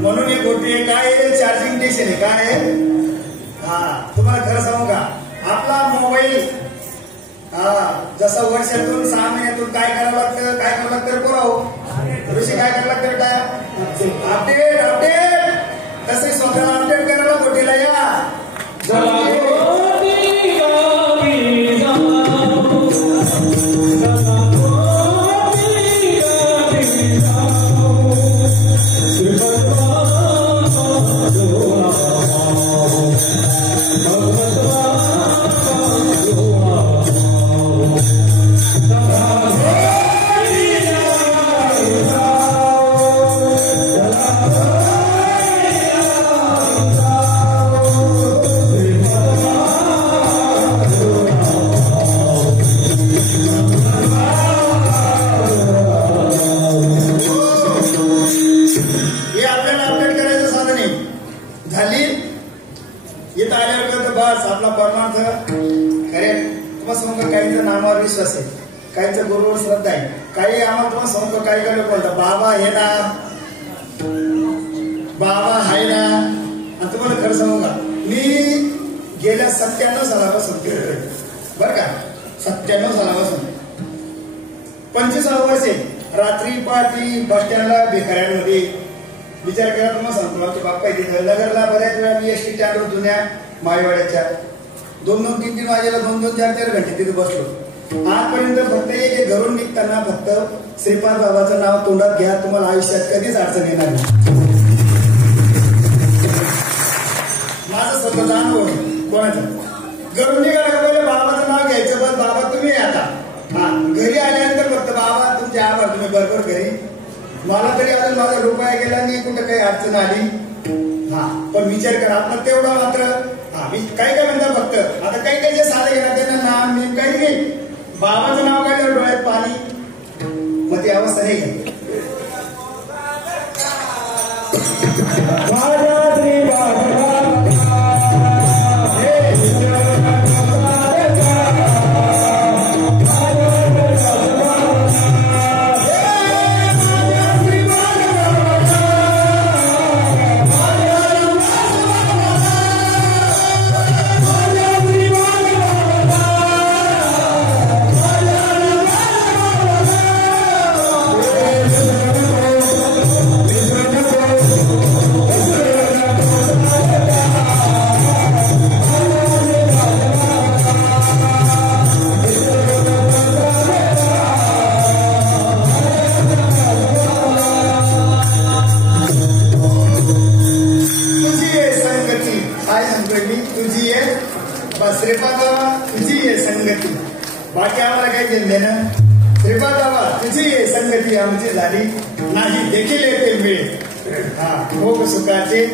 म्हणून हे गोटी काय चार्जिंग स्टेशन आहे काय आहे. हा तुम्हाला खरं सांगू का आपला मोबाईल जसं वर्षातून 6 महिन्यातून काय करावं लागतं पुराव ऋषी काय करावं लागतं काय अपडेट तसे स्वतःला अपडेट करायला गोटीला या. विश्वास आहे काहींचा गुरुवर श्रद्धा आहे काही आम्हाला तुम्हाला सांगतो काही काही लोक बोलतात बाबा हे ना बाबा आहे ना. आणि तुम्हाला खरं सांगू का मी गेल्या 97 सालापासून बरं का 97 सालापासून 25 वर्षे रात्री पाठी बस स्टँडला भिकाऱ्यांमध्ये विचार केला तुम्हाला सांगतो आमचे बाप्पा तिथं नगरला बऱ्याच वेळा मी एसटी स्टँडवर जुन्या माळेवाड्याच्या 2-2, 3-3 वाजेला 2-2, 4-4 घंटे तिथे बसलो. आजपर्यंत फक्त हे घरून निघताना फक्त श्रीपाद बाबाचं नाव तोंडात घ्या तुम्हाला आयुष्यात कधीच अडचण येणार नाही. माझं स्वतःचा अनुभव कोणाचा घरून निघाला पहिले बाबाचं नाव घ्यायचं बस बाबा तुम्ही आता हा घरी आल्यानंतर फक्त बाबा तुमचे आभार तुम्ही बरोबर घरी. मला तरी अजून माझा रुपया गेला नाही कुठं काही अडचण आली. हा पण विचार करा आपण तेवढा मात्र काही काय म्हणतात फक्त आता काही काही जे साधे घेणार त्यांना नाम नेम काही नाही बाबाचं नाव काय डोळ्यात पाणी मग ती अवस्था नाही का. राजा श्री बाबा श्रीपादावा तुझी आहे संगती, बाकी आम्हाला काही घेणं ना. श्रीपादावा तुझी आहे संगती आमची झाली, नाही देखील येते वेळ हा भोग सुखाचे.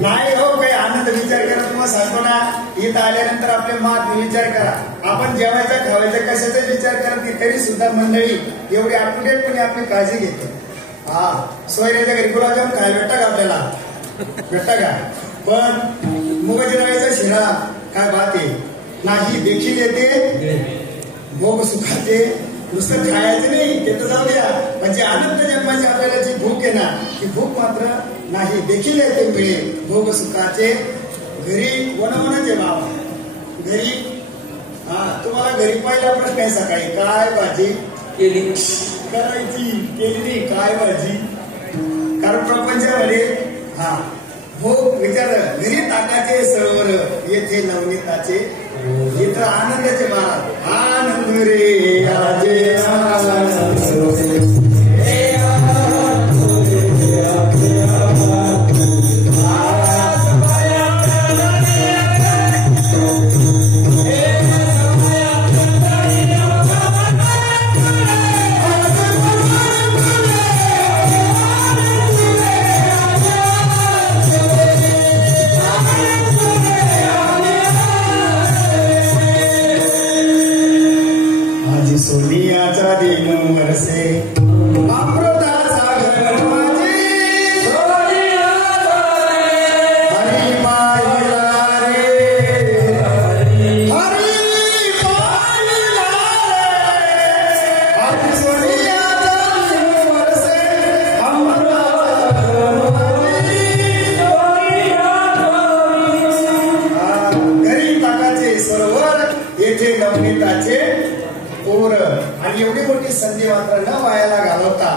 नाही हो काही आनंद विचार करा. तुम्हाला सांगतो ना, इथं आल्यानंतर आपले मात विचार करा. आपण जेवायचा खावायचा कशाचा विचार करत नाही, तरी सुद्धा मंडळी एवढी अपडेटपणे आपली काळजी घेते. हा सोयऱ्याच्या घरी गुलाबजाम खायला भेटता का आपल्याला? भेटता का? पण मुगाच्या डाळीचा शिरा काय बात आहे, नाही देखील येते भोग सुखाचे. नुसतं खायचं नाही ते तर जाऊ द्या, म्हणजे आनंद जन्माची आपल्याला जी भूक आहे ना, ती भूक मात्र नाही देखील येते मिळे भोग सुखाचे. घरी वनवनाचे भाव घरी. हा तुम्हाला घरी पहिला प्रश्न आहे सकाळी, काय भाजी केली करायची, केली काय भाजी. कारण प्रपंचामध्ये हा भोग विचार. घरी ताकाचे सरोवर येथे नवनीताचे, इथं आनंदाचे महाराज. आनंद रे आजे आनंद सोनियाचा दिन वरसे अमृताचा घर माझे, हरी मायला रे हरी मायला रे. आज सोनियाचा दिन वरसे अमृताचा घर माझे, घरी ताकाचे सरोवर येथे नवनीताचे पोर. आणि एवढी मोठी संधी मात्र न वायाला घालवता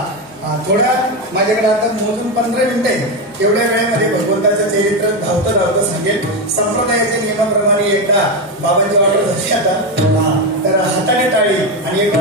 थोडं माझ्याकडे आता मोजून 15 मिनिटं आहे. तेवढ्या वेळेमध्ये भगवंताचं चरित्र धावतं सांगेल. संप्रदायाच्या नियमाप्रमाणे एकदा बाबांची ऑर्डर झाली आता तर हाताने टाळी आणि एक